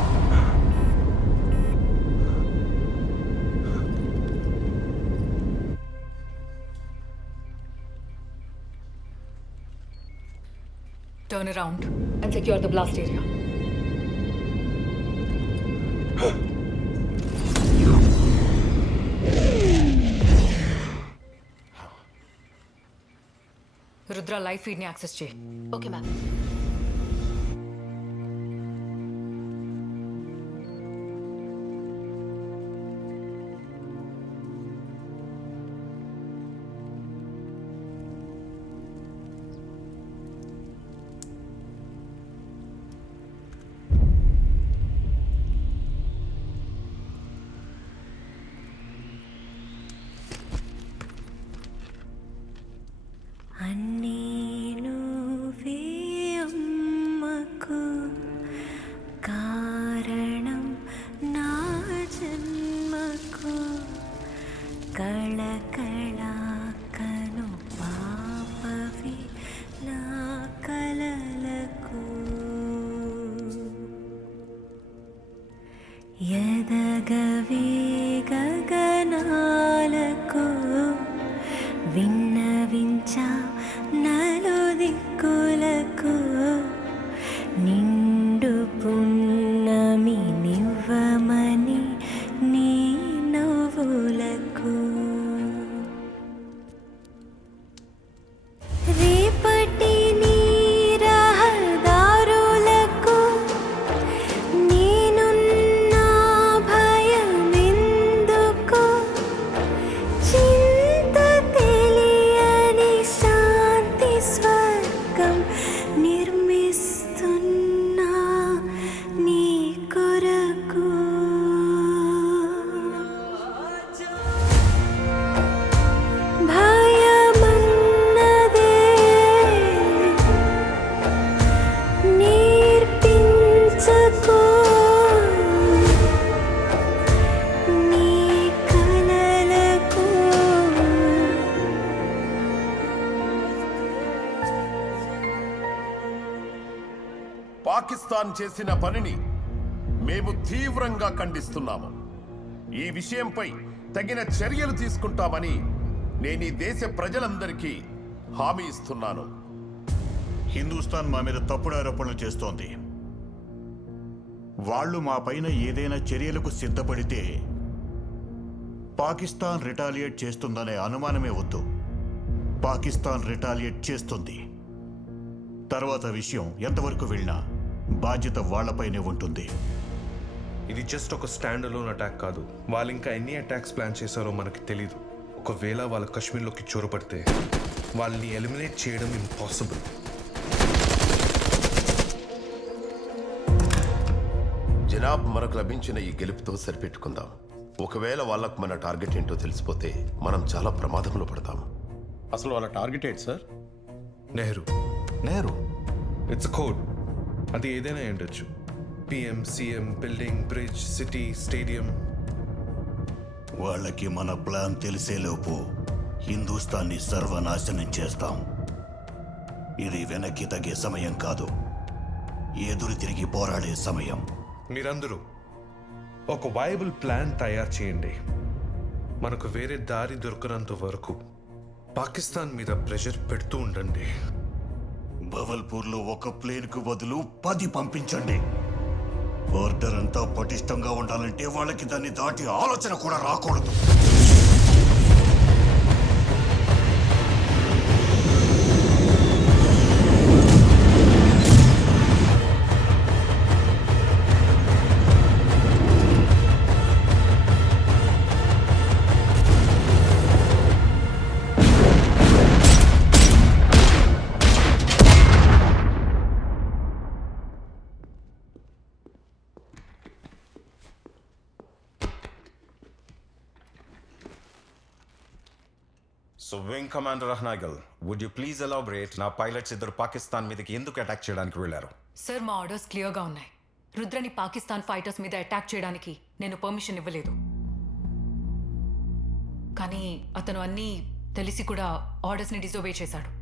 Turn around and secure the blast area. Rudra live feed ని access చేయి. Okay ma'am. అన్నీ నువ్వే అమ్మకు కారణం నా జన్మకు కళకళ కను పాపవి నా కలలకు ఎదగవే గగనాలకు విన్నవించా నలు దిక్కులకు నిండు పున్నమి నివ్వమని నీ నవ్వులకు రేపటి నీ రహదారులకు నేనున్నా భయమెందుకు చింత తెలియని శాంతి స్వర్గం నిర్మిస్తున్నా నీ కొరకు భయమన్నదే నేర్పించకు నీ కలలకు పాకిస్తాన్ చేసిన పనిని మేము తీవ్రంగా ఖండిస్తున్నాము. ఈ విషయంపై తగిన చర్యలు తీసుకుంటామని నేను ఈ దేశ ప్రజలందరికీ హామీ ఇస్తున్నాను. హిందూస్థాన్ మా మీద తప్పుడు ఆరోపణలు చేస్తోంది. వాళ్ళు మా పైన ఏదైనా చర్యలకు సిద్ధపడితే పాకిస్తాన్ రిటాలియేట్ చేస్తుందనే అనుమానమే వద్దు. పాకిస్తాన్ రిటాలియేట్ చేస్తుంది. తర్వాత విషయం ఎంతవరకు వెళ్ళినా బాధ్యత వాళ్లపైనే ఉంటుంది. ఇది జస్ట్ ఒక స్టాండ్ అలోన్ అటాక్ కాదు. వాళ్ళు ఇంకా ఎన్ని అటాక్స్ ప్లాన్ చేశారో మనకి తెలీదు. ఒకవేళ వాళ్ళు కశ్మీర్లోకి చొరబడితే వాళ్ళని ఎలిమినేట్ చేయడం ఇంపాసిబుల్. జనాబ్, మనకు లభించిన ఈ గెలుపుతో సరిపెట్టుకుందాం. ఒకవేళ వాళ్ళకు మన టార్గెట్ ఏంటో తెలిసిపోతే మనం చాలా ప్రమాదంలో పడతాం. అసలు వాళ్ళ టార్గెట్ ఏంటి sir? Nehru. Nehru it's code. అది ఏదైనా ఉండొచ్చు. PM, CM, building, bridge, city, stadium. వాళ్ళకి మన ప్లాన్ తెలిసేలోపు హిందూస్థాన్ని సర్వనాశనం చేస్తాం. ఇది వెనక్కి తగ్గే సమయం కాదు, ఎదురు తిరిగి పోరాడే సమయం. మీరందరూ ఒక వైబుల్ ప్లాన్ తయారు చేయండి. మనకు వేరే దారి దొరకనంత వరకు పాకిస్తాన్ మీద ప్రెషర్ పెడుతూ ఉండండి. బవల్పూర్లో ఒక ప్లేన్కు బదులు 10 పంపించండి. బోర్డర్ అంతా పటిష్టంగా ఉండాలంటే వాళ్ళకి దాన్ని దాటి ఆలోచన కూడా రాకూడదు. సో వింగ్ కమాండర్ రహ్నాగల్, వుడ్ యూ ప్లీజ్ ఎలాబరేట్ నా పైలట్స్ ఇద్దరు పాకిస్తాన్ మీదకి ఎందుకు అటాక్ చేయడానికి వెళ్ళారు? సార్ మా ఆర్డర్స్ క్లియర్గా ఉన్నాయి. రుద్రని పాకిస్తాన్ ఫైటర్స్ మీద అటాక్ చేయడానికి నేను పర్మిషన్ ఇవ్వలేదు. కానీ అతను అన్నీ తెలిసి కూడా ఆర్డర్స్ని డిజోబే చేశాడు.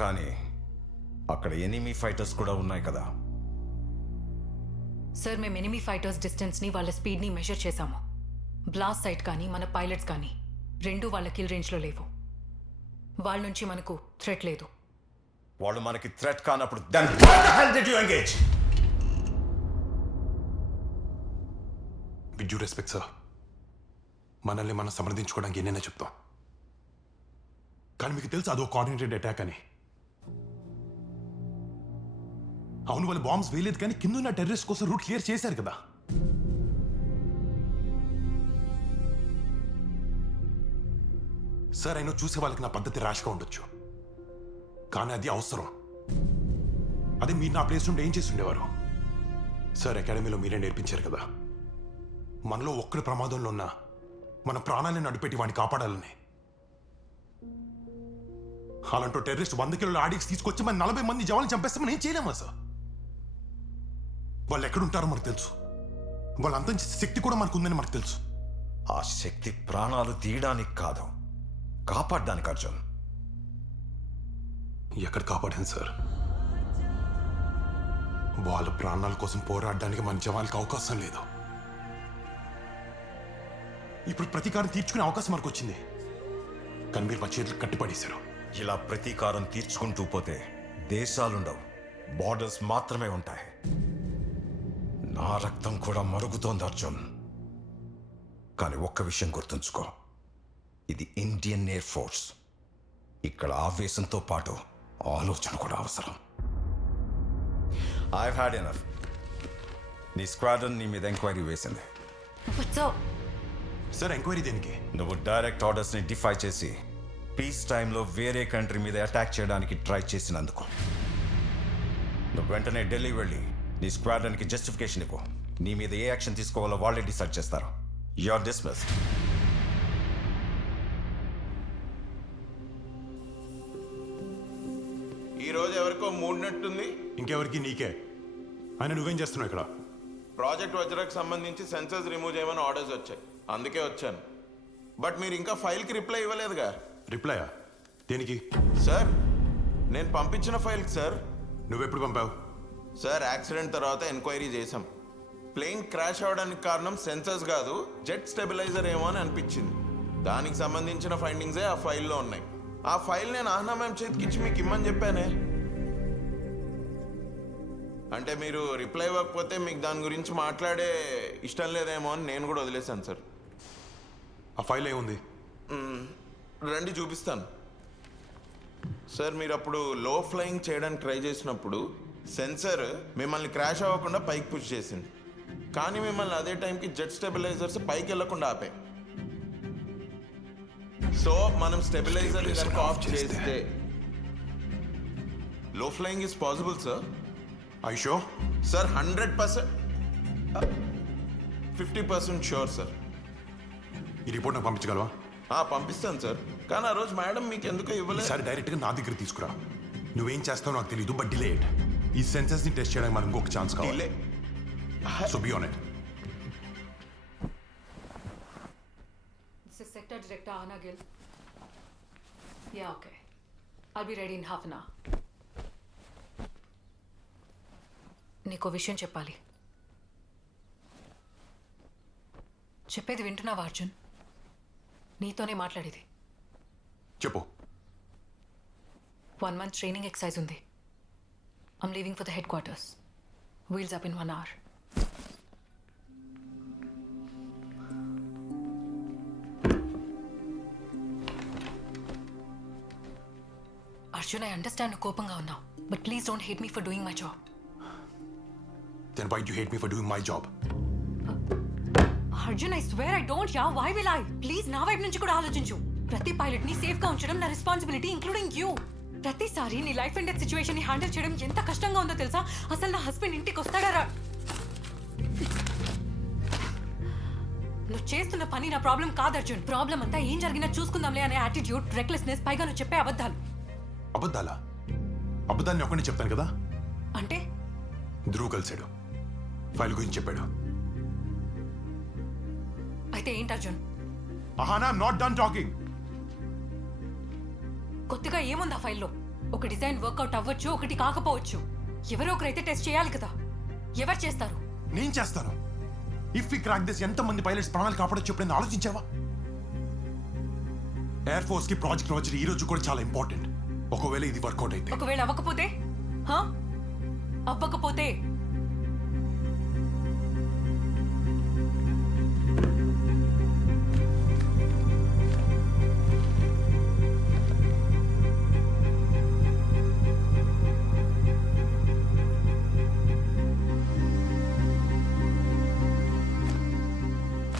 కానీ అక్కడ ఎనిమీ ఫైటర్స్ కూడా ఉన్నాయి కదా. సార్ మేము ఎనిమీ ఫైటర్స్ డిస్టెన్స్ని వాళ్ళ స్పీడ్ని మెజర్ చేశాము. బ్లాస్ట్ సైట్ కానీ మన పైలట్స్ కానీ రెండు వాళ్ళ కిల్ రేంజ్లో లేవు. వాళ్ళ నుంచి మనకు థ్రెట్ లేదు. వాళ్ళు మనకి థ్రెట్ కానప్పుడు then why the hell did you engage? With due respect sir, మనల్ని మనం సమర్థించుకోవడానికి ఎన్నైనా చెప్తాం. కానీ మీకు తెలుసు అదో కోఆర్డినేటెడ్ అటాక్ అని. అవును, వాళ్ళు బాంబ్స్ వేయలేదు కానీ కింద ఉన్న టెర్రరిస్ట్ కోసం రూట్ క్లియర్ చేశారు కదా. సార్ అయినా చూసే వాళ్ళకి నా పద్ధతి ర్యాష్గా ఉండొచ్చు, కానీ అది అవసరం. అదే మీరు నా ప్లేస్ నుండి ఏం చేసి ఉండేవారు? సార్ అకాడమీలో మీరే నేర్పించారు కదా, మనలో ఒక్కడి ప్రమాదంలో ఉన్నా మన ప్రాణాలను అడుపెట్టి వాడిని కాపాడాలని. అలాంటి టెర్రరిస్ట్ 100 కిలోల ఆడిక్స్ తీసుకొచ్చి మన 40 మంది జవాన్లు చంపేస్తే మనం ఏం చేయలేమా సార్? వాళ్ళు ఎక్కడుంటారో మనకు తెలుసు, వాళ్ళు అంతం చేసే శక్తి కూడా మనకు ఉందని మనకు తెలుసు. ఆ శక్తి ప్రాణాలు తీయడానికి కాదు, కాపాడడానికి. అర్జున్, ఎక్కడ కాపాడాను సార్? వాళ్ళ ప్రాణాల కోసం పోరాడడానికి మన జవాన్లకు అవకాశం లేదు. ఇప్పుడు ప్రతీకారం తీర్చుకునే అవకాశం మనకు వచ్చింది, కానీ మీరు మా చేతులు కట్టిపడేశారు. ఇలా ప్రతీకారం తీర్చుకుంటూ పోతే దేశాలుండవు, బార్డర్స్ మాత్రమే ఉంటాయి. నా రక్తం కూడా మరుగుతోంది అర్జున్. కానీ ఒక్క విషయం గుర్తుంచుకో, ఇది ఇండియన్ ఎయిర్ ఫోర్స్. ఇక్కడ ఆవేశంతో పాటు ఆలోచన కూడా అవసరం. I had enough. నీ స్క్వాడ్రన్ నీ మీద ఎంక్వైరీ వేసింది. సార్ ఎంక్వైరీ దేనికి? నువ్వు డైరెక్ట్ ఆర్డర్స్ని డిఫై చేసి పీస్ టైంలో వేరే కంట్రీ మీద అటాక్ చేయడానికి ట్రై చేసినందుకు నువ్వు వెంటనే ఢిల్లీ వెళ్ళి నీ స్క్వాడ్రన్కి జస్టిఫికేషన్ ఇవ్వు. నీ మీద ఏ యాక్షన్ తీసుకోవాలో వాళ్ళే డిసైడ్ చేస్తారు. You are dismissed. ఈ రోజు ఎవరికో మూడినట్టుంది. ఇంకెవరికి? నీకే. ఆయన నువ్వేం చేస్తున్నావు ఇక్కడ? ప్రాజెక్ట్ వజ్రకు సంబంధించి సెన్సర్స్ రిమూవ్ చేయమని ఆర్డర్స్ వచ్చాయి, అందుకే వచ్చాను. బట్ మీరు ఇంకా ఫైల్కి రిప్లై ఇవ్వలేదుగా. రిప్లయా? దేనికి? సార్ నేను పంపించిన ఫైల్కి సార్. నువ్వెప్పుడు పంపావు? సార్ యాక్సిడెంట్ తర్వాత ఎంక్వైరీ చేశాం. ప్లేన్ క్రాష్ అవడానికి కారణం సెన్సర్స్ కాదు, జెట్ స్టెబిలైజర్ ఏమో అని అనిపించింది. దానికి సంబంధించిన ఫైండింగ్సే ఆ ఫైల్లో ఉన్నాయి. ఆ ఫైల్ నేను ఆహ్నా మ్యామ్ చేతికిచ్చి మీకు ఇమ్మని చెప్పానే. అంటే మీరు రిప్లై ఇవ్వకపోతే మీకు దాని గురించి మాట్లాడే ఇష్టం లేదేమో అని నేను కూడా వదిలేశాను సార్. ఆ ఫైల్ ఏముంది? రండి చూపిస్తాను. సార్ మీరు అప్పుడు లో ఫ్లయింగ్ చేయడానికి ట్రై చేసినప్పుడు సెన్సర్ మిమ్మల్ని క్రాష్ అవ్వకుండా పైకి పుష్ చేసింది, కానీ మిమ్మల్ని అదే టైంకి జెట్ స్టెబిలైజర్స్ పైకి వెళ్లకుండా ఆపాయి. సో మనం స్టెబిలైజర్ కనుక ఆఫ్ చేస్తే లో flying is possible sir. IShow sir 100%, 50% sure sir. ఈ రిపోర్ట్ నాకు పంపించగలవా? పంపిస్తాను సార్, కానీ ఆ రోజు మేడం మీకు ఎందుకో ఇవ్వలేదు. సరే డైరెక్ట్గా నా దగ్గర తీసుకురా. నువ్వేం చేస్తావో నాకు తెలియదు, బట్ డిలే ఇట్. ఈ సెన్సర్స్ని టెస్ట్ చేయడానికి మనకు ఇంకొక ఛాన్స్ కావాలి. So be on it. This is Sector Director Anna Gill. Yeah, okay. I'll be ready in half an hour. నీకో విషయం చెప్పాలి. చెప్పేది వింటున్నావా అర్జున్? నీతోనే మాట్లాడేది. చెప్పు. 1 month ట్రైనింగ్ ఎక్సర్సైజ్ ఉంది. I'm leaving for the headquarters. Wheels up in 1 hour. Arjun, I understand నువ్వు కోపంగా ఉన్నావు, but please don't hate me for doing my job. Then why do you hate me for doing my job? Arjun, I swear I don't, yeah. Why will I? Please, నా వైపు నుంచి కూడా ఆలోచించు. ప్రతి pilot ని సేఫ్ గా ఉంచడం నా రెస్పాన్సిబిలిటీ, ఇంక్లూడింగ్ యూ. ప్రతిసారి నీ లైఫ్ అండ్ డెత్ సిచ్యువేషన్ ని హ్యాండిల్ చేయడం ఎంత కష్టంగా ఉందో తెలుసా? అసలు నా హస్బెండ్ ఇంటికి వస్తాడా? నువ్వు చేస్తున్న పని నా ప్రాబ్లం కాదు అర్జున్. ప్రాబ్లం అంతా ఏం జరిగినా చూసుకుందాంలే అనే యాటిట్యూడ్, రెక్లెస్నెస్, పైగా నువ్వు చెప్పే అబద్ధాలు. అబద్ధాలా? అబద్ధాన్ని ఒక్కడిని చెప్తాను కదా. అంటే ధ్రువ్ కలిశాడు, ఫైల్ గురించి చెప్పాడు. అయితే ఏంటి Arjun? Ahana, not done talking. కొత్తగా ఏముంది ఆ ఫైల్లో? ఒక డిజైన్ వర్కౌట్ అవ్వచ్చు, ఒకటి కాకపోవచ్చు. ఎవరో ఒకరైతే టెస్ట్ చేయాలి కదా. ఎవరు చేస్తారు? నేను చేస్తాను. ఇఫ్ వి క్రాక్ దిస్, ఎంతమంది పైలట్స్ ప్రాణాలు కాపాడొచ్చు ఎప్పుడైనా ఆలోచించావా? ఎయిర్ ఫోర్స్ కి ప్రాజెక్ట్ లాంచ్ ఈ రోజు కూడా చాలా ఇంపార్టెంట్. ఒకవేళ ఇది వర్కౌట్ అయితే, ఒకవేళ అవ్వకపోతే? అవ్వకపోతే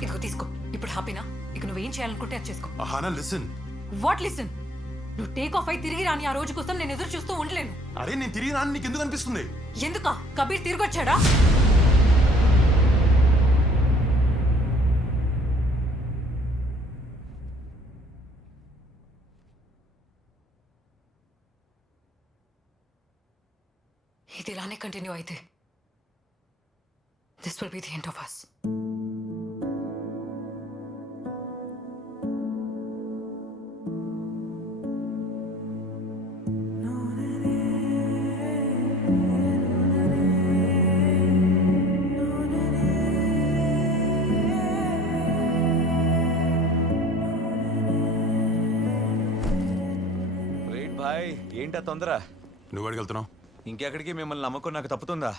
ఇదిగో తీసుకో. ఇప్పుడు హ్యాపీనా? ఇక నువ్వేం చేయాలనుకుంటే అది చేసుకో. అహానా లిసన్. What listen? నువ్వు టేక్ ఆఫ్ అయి తిరిగి రాని ఆ రోజు కోసం నేను ఎదురు చూస్తూ ఉండలేను. అరే, నేను తిరిగి రాని నీకు ఎందుకు అనిపిస్తుంది? ఎందుకా? కబీర్ తిరిగి వచ్చాడా? ఇది ఇలానే కంటిన్యూ అయితే this will be the end of us. భాయ్ ఏంటా తొందర? నువ్వు అడిగెళ్తున్నావు? ఇంకెక్కడికి మిమ్మల్ని నమ్మకం నాకు తప్పుతుందా?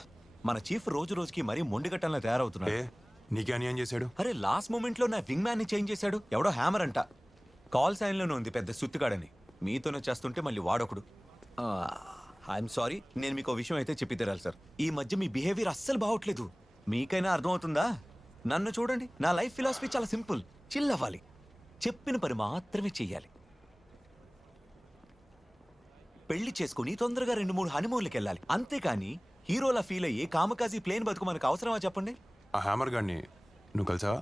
మన చీఫ్ రోజు రోజుకి మరీ మొండిగట్టంలా తయారవుతున్నాడు. నీకే అన్యాయం చేశాడు? అరే లాస్ట్ మూమెంట్ లో నా వింగ్ మ్యాన్ ని చేంజ్ చేశాడు. ఎవడో హ్యామర్ అంట. కాల్ సైన్ లోనే ఉంది పెద్ద సుత్తిగాడని. మీతోనే చేస్తుంటే మళ్ళీ వాడొకడు. ఐఎమ్ సారీ, నేను మీకు విషయం అయితే చెప్పి తీరాలి సార్. ఈ మధ్య మీ బిహేవియర్ అస్సలు బాగోట్లేదు. మీకైనా అర్థమవుతుందా? నన్ను చూడండి, నా లైఫ్ ఫిలాసఫీ చాలా సింపుల్. చిల్ అవ్వాలి, చెప్పిన పని మాత్రమే చెయ్యాలి. పెళ్లి చేసుకుని తొందరగా 2-3 హనీమూన్లకి వెళ్ళాలి. అంతేకాని హీరోలా ఫీల్ అయ్యి కామకాజీ ప్లేన్ బతుకు మనకు అవసరమా చెప్పండి? ఆ హ్యామర్ గాడిని నువ్వు కలిసావా?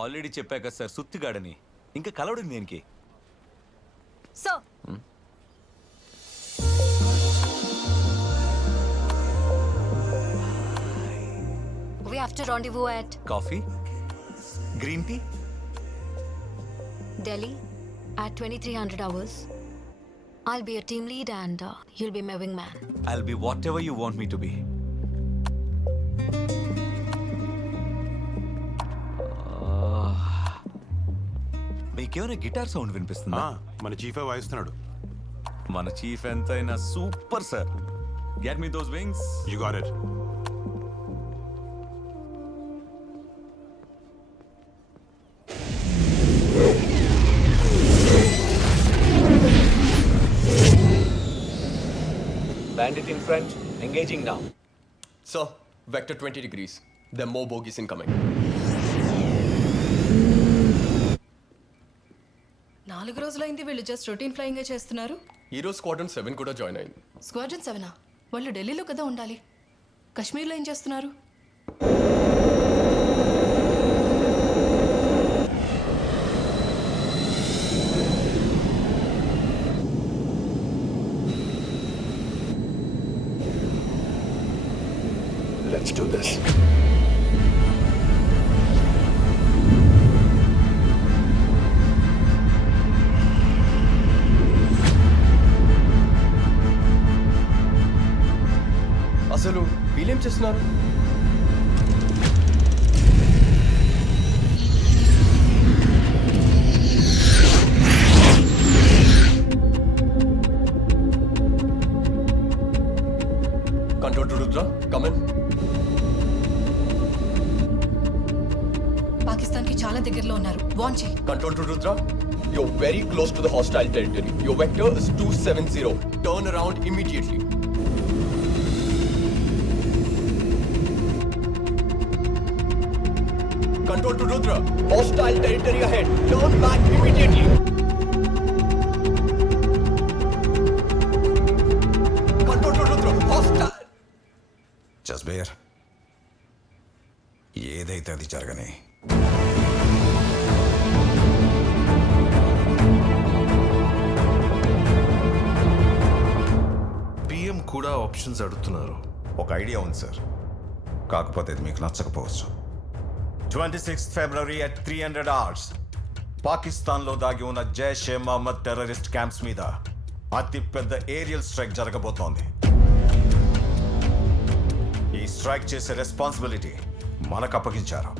ఆల్రెడీ చెప్పాక సార్, సుత్తిగాడని. ఇంకా కలవడం దేనికి? So we have to rendezvous at coffee, green tea, Delhi at 2300 hours. I'll be a team lead and you'll be my wingman. I'll be whatever you want me to be. మీకేమైనా guitar sound వినిపిస్తుందా? మన చీఫే వాయిస్తున్నాడు. మన chief ఎంతైనా super sir. Get me those wings. You got it. Bandit in front, engaging now. Sir, vector 20 degrees. There are more bogies incoming. 4 రోజులైంది వీళ్ళు just routine ఫ్లయింగే చేస్తున్నారు. ఈరోజు squadron 7 కూడా జాయిన్ అయింది. స్క్వాడ్రన్ 7ఆ? వాళ్ళు ఢిల్లీలో కదా ఉండాలి. కశ్మీర్లో ఏం చేస్తున్నారు? Let's do this. అసలు వీళ్ళేం చేస్తున్నారు? Control to Rudra, come in. పాకిస్తాన్కి చాలా దగ్గరలో ఉన్నారు. వార్న్ చేయి. Control to Rudra, you're very close to the hostile territory. Your vector is 270. Turn around immediately. Control to Rudra, hostile territory ahead. Turn back immediately. Control to Rudra, hostile. జస్బేర్, ఏదైతే అది జరగని. కూడా options అడుగుతున్నారు. ఒక idea ఉంది sir, కాకపోతే ఇది మీకు నచ్చకపోవచ్చు. 26 ఫిబ్రవరి at 300 hours పాకిస్తాన్లో దాగి ఉన్న జైషే మహమ్మద్ టెర్రరిస్ట్ క్యాంప్స్ మీద అతి పెద్ద ఏరియల్ స్ట్రైక్ జరగబోతోంది. ఈ స్ట్రైక్ చేసే రెస్పాన్సిబిలిటీ మనకు అప్పగించారు.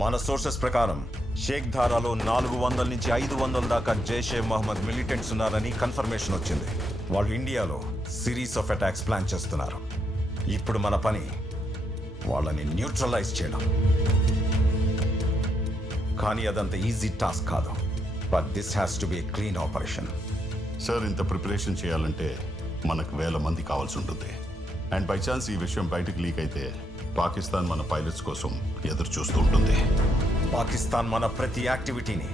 మన సోర్సెస్ ప్రకారం షేక్ ధారాలో 400 నుంచి 500 దాకా జైషే మహమ్మద్ మిలిటెంట్స్ ఉన్నారని కన్ఫర్మేషన్ వచ్చింది. వాళ్ళు ఇండియాలో సిరీస్ ఆఫ్ అటాక్స్ ప్లాన్ చేస్తున్నారు. ఇప్పుడు మన పని వాళ్ళని న్యూట్రలైజ్ చేయడం. కానీ అదంత ఈజీ టాస్క్ కాదు. But this has to be A clean operation. Sir, ఇంత ప్రిపరేషన్ చేయాలంటే మనకు 1000 మంది కావాల్సి ఉంటుంది. అండ్ బై ఛాన్స్ ఈ విషయం బయటకు లీక్ అయితే పాకిస్తాన్ మన పైలట్స్ కోసం ఎదురు చూస్తూ ఉంటుంది. పాకిస్తాన్ మన ప్రతి యాక్టివిటీని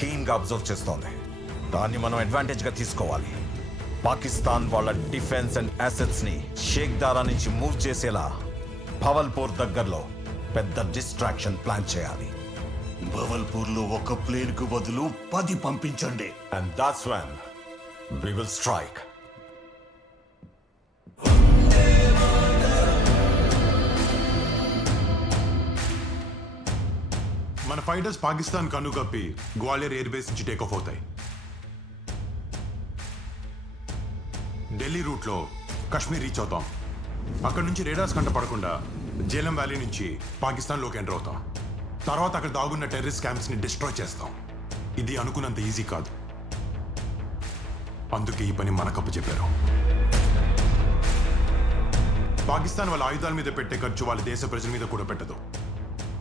కీన్గా అబ్జర్వ్ చేస్తోంది. దాన్ని మనం అడ్వాంటేజ్గా తీసుకోవాలి. పాకిస్తాన్ వాళ్ళ డిఫెన్స్ అండ్ అసెట్స్ని షేక్ దారా నుంచి మూవ్ చేసేలా భవల్పూర్ దగ్గరలో పెద్ద డిస్ట్రాక్షన్ ప్లాన్ చేయాలి. భవల్పూర్లో ఒక ప్లేన్కు బదులు 10 పంపించండి. And that's when we will strike. మన ఫైటర్స్ పాకిస్తాన్ కన్నుకప్పి గ్వాలియర్ ఎయిర్ బేస్ నుంచి టేక్ ఆఫ్ అవుతాయి. ఢిల్లీ రూట్లో కాశ్మీర్ రీచ్ అవుతాం. అక్కడ నుంచి రేడార్స్ కంట పడకుండా జేలం వ్యాలీ నుంచి పాకిస్తాన్లోకి ఎంటర్ అవుతాం. తర్వాత అక్కడ దాగున్న టెర్రరిస్ట్ క్యాంప్స్ని డిస్ట్రాయ్ చేస్తాం. ఇది అనుకున్నంత ఈజీ కాదు. అందుకే ఈ పని మనకప్ప చెప్పారు. పాకిస్తాన్ వాళ్ళ ఆయుధాల మీద పెట్టే ఖర్చు వాళ్ళ దేశ ప్రజల మీద కూడా పెట్టదు.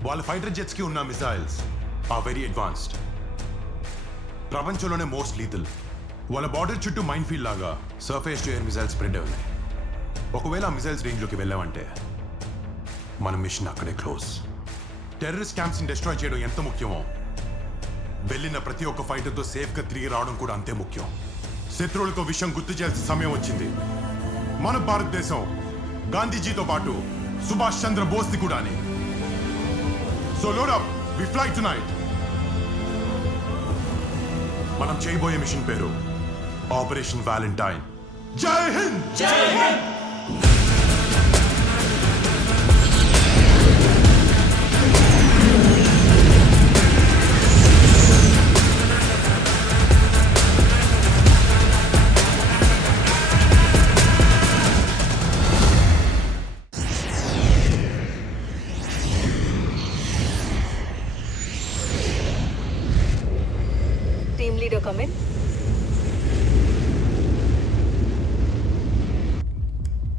వాళ్ళ ఫైటర్ జెట్స్కి ఉన్న మిసైల్స్ ఆర్ వెరీ అడ్వాన్స్డ్. ప్రపంచంలోనే మోస్ట్ లీథల్. వాళ్ళ బార్డర్ చుట్టూ మైన్ ఫీల్డ్ లాగా surface to air missiles spread అయి ఉన్నాయి. ఒకవేళ ఆ మిసైల్స్ రేంజ్లోకి వెళ్ళామంటే మన మిషన్ అక్కడే క్లోజ్. టెర్రరిస్ట్ క్యాంప్స్ని డిస్ట్రాయ్ చేయడం ఎంత ముఖ్యమో వెళ్ళిన ప్రతి ఒక్క ఫైటర్తో సేఫ్గా తిరిగి రావడం కూడా అంతే ముఖ్యం. శత్రువులకు విషయం గుర్తు చేయాల్సిన సమయం వచ్చింది. మన భారతదేశం గాంధీజీతో పాటు సుభాష్ చంద్ర బోస్ది కూడా అని. సో లోడ్ అప్, వి ఫ్లై టునైట్. మనం చేయబోయే మిషన్ పేరు ఆపరేషన్ వ్యాలంటైన్. జై హింద్! జై Hind! Team leader, come in.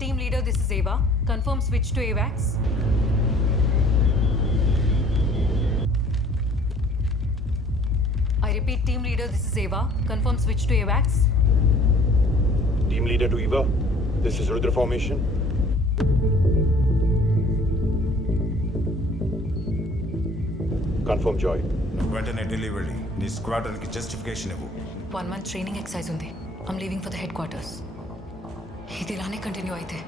Team leader, this is Ava. Confirm switch to AVAX. I repeat, team leader, this is Ava. Confirm switch to AVAX. Team leader to Eva. This is Rudra formation. Confirm Joy. వెంటనే ఢిల్లీ వెళ్ళి నీ స్క్వాడ్రన్కి justification ఇవ్వు. 1 month training exercise ఉంది. I'm leaving for the headquarters. ఇది ఇలానే continue అయితే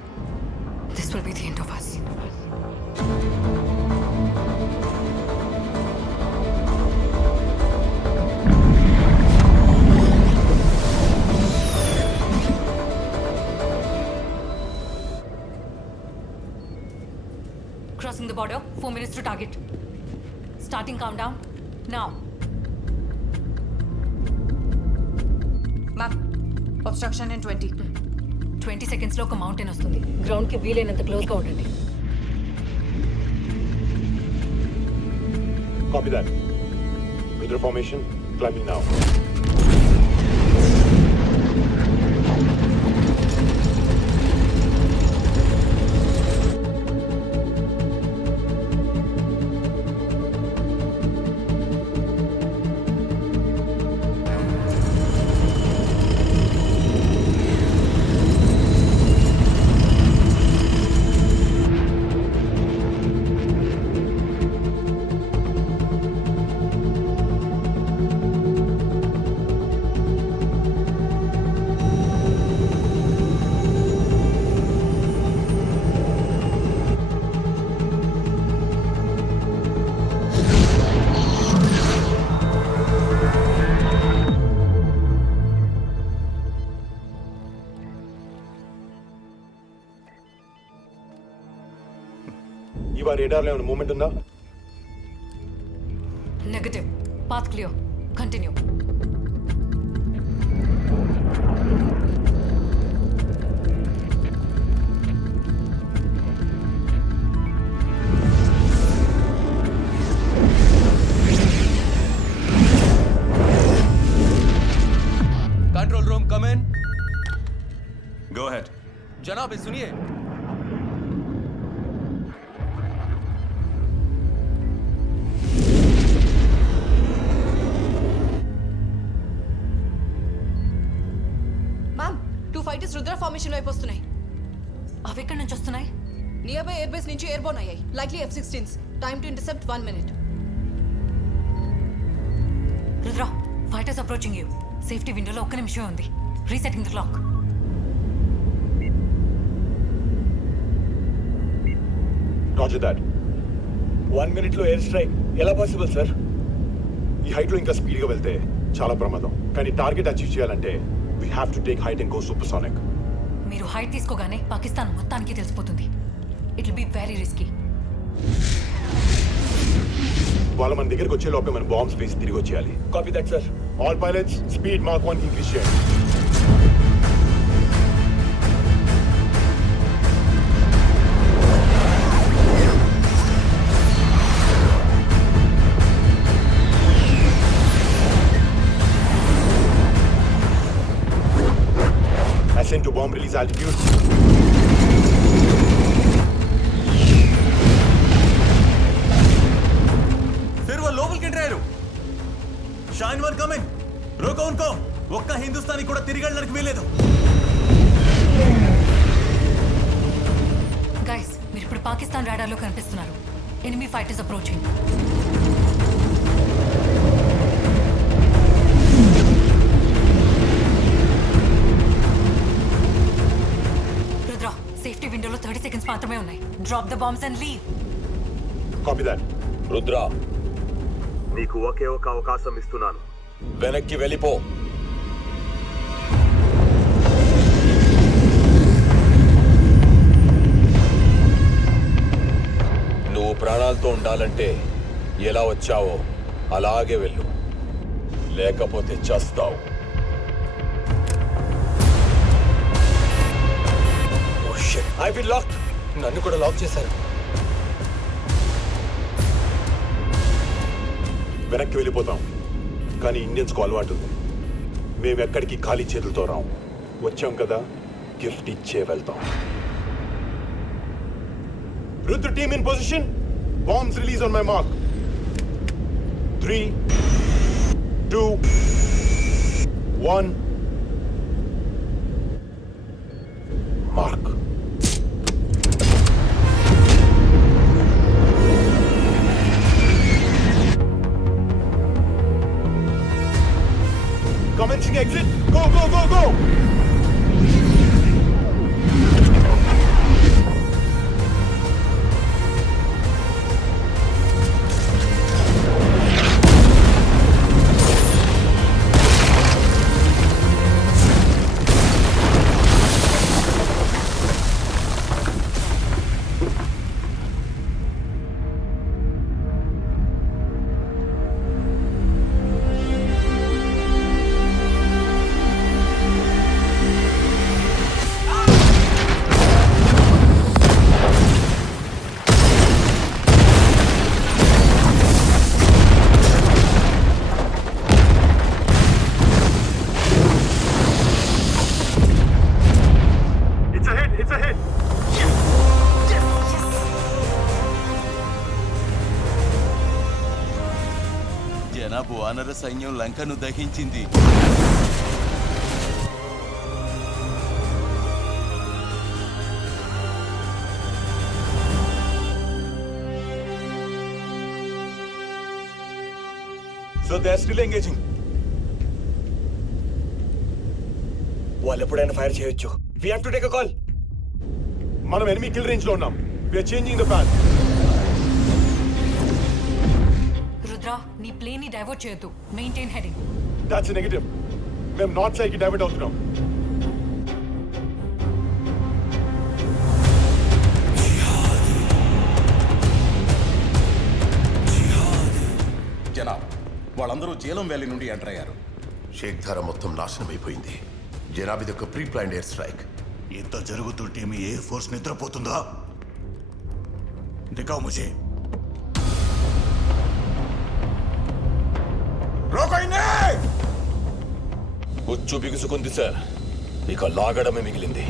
this will be the end of us. Crossing the border, 4 minutes to target. Starting countdown now. Ma'am, obstruction in 20. 20 seconds లో ఒక మౌంటైన్ వస్తుంది. Ground కి వీలైనంత close గా ఉండండి. Copy that. Rudra formation, climbing now. Negative రేడార్లో ఏమైనా మూమెంట్ ఉందా? Negative. Path clear. Continue. Control room come in. Go ahead. जनाब ये सुनिए. మ్యామ్ 2 ఫైటర్స్ రుద్ర ఫార్మేషన్ వైపు వస్తున్నాయి. అవి ఎక్కడి నుంచి వస్తున్నాయి? నియర్ బై ఎయిర్ బేస్ నుంచి ఎయిర్బోర్న్ అయ్యాయి. Likely F-16s. Time to intercept 1 minute. Rudra, fighters approaching you. Safety విండోలో ఒక్క నిమిషం ఉంది. Resetting the clock. Roger that. 1 minute లో ఎయిర్ స్ట్రైక్ ఎలా పాసిబుల్ సార్? ఈ హైట్ లో ఇంకా స్పీడ్ గా వెళ్తే చాలా ప్రమాదం. కానీ టార్గెట్ అచీవ్ చేయాలంటే we have to take height and go supersonic. మీరు హైట్ తీసుకోగానే పాకిస్తాన్ మొత్తానికి తెలిసిపోతుంది. It will be very risky. వాళ్ళు మన దగ్గరికి వచ్చే లోపే మన బాంబ్స్ వేసి తిరిగి వచ్చేయాలి. Copy that sir. All pilots speed mark 1 increase చేయండి. Ascend to bomb release altitude. फिर वो लोबल के ड्राइवर शाइन वन कमिंग. रोको उनको. ఒక్క హిందుస్థానీ కూడా తిరిగి వెళ్ళడానికి వీలేదు. గైస్, మీరు ఇప్పుడు పాకిస్తాన్ రాడార్లో కనిపిస్తున్నారు. Enemy fighters approaching. Rudra, safety విండోలో 30 seconds మాత్రమే ఉన్నాయి. Drop the bombs and leave. Copy that. Rudra, నీకు ఒకే ఒక అవకాశం ఇస్తున్నాను. వెనక్కి వెళ్ళిపో. నువ్వు ప్రాణాలతో ఉండాలంటే ఎలా వచ్చావో అలాగే వెళ్ళు, లేకపోతే చస్తావు. I will lock. నన్ను కూడా లాక్ చేశారు. వెనక్కి వెళ్ళిపోతాం. కానీ ఇండియన్స్కు అలవాటు ఉంది. మేము ఎక్కడికి ఖాళీ చేతులతో రాం. వచ్చాం కదా, గిఫ్ట్ ఇచ్చే వెళ్తాం. Rudra team in position. Bombs release on my mark. 3, 2, 1. Mark. Commencing exit. Go, go, go, go. జనాబు వానర సైన్యం లంకను దహించింది. So they are still engaging. వాళ్ళు ఎప్పుడైనా ఫైర్ చేయొచ్చు. We have to take a call. మనం ఎనిమీ కిల్ రేంజ్ లో ఉన్నాం. We are changing the path. Rudra, నీ ప్లేన్ ని డైవర్ట్ చేయొద్దు. Maintain heading. That's a negative. మేము నార్త్ సైడ్ కి డైవర్ట్ అవుతున్నాం. జనాబ్, వాళ్ళందరూ జీలం వ్యాలీ నుండి ఎంటర్ అయ్యారు. షేక్ ధారా మొత్తం నాశనం అయిపోయింది. జనాబ్, ఇది ఒక ప్రీ ప్లాన్డ్ ఎయిర్ స్ట్రైక్. ఇంత జరుగుతుంటే మీ ఎయిర్ ఫోర్స్ నిద్రపోతుందా? దిగావు ముజే. ఉచ్చు బిగుసుకుంది సార్, ఇక లాగడమే మిగిలింది.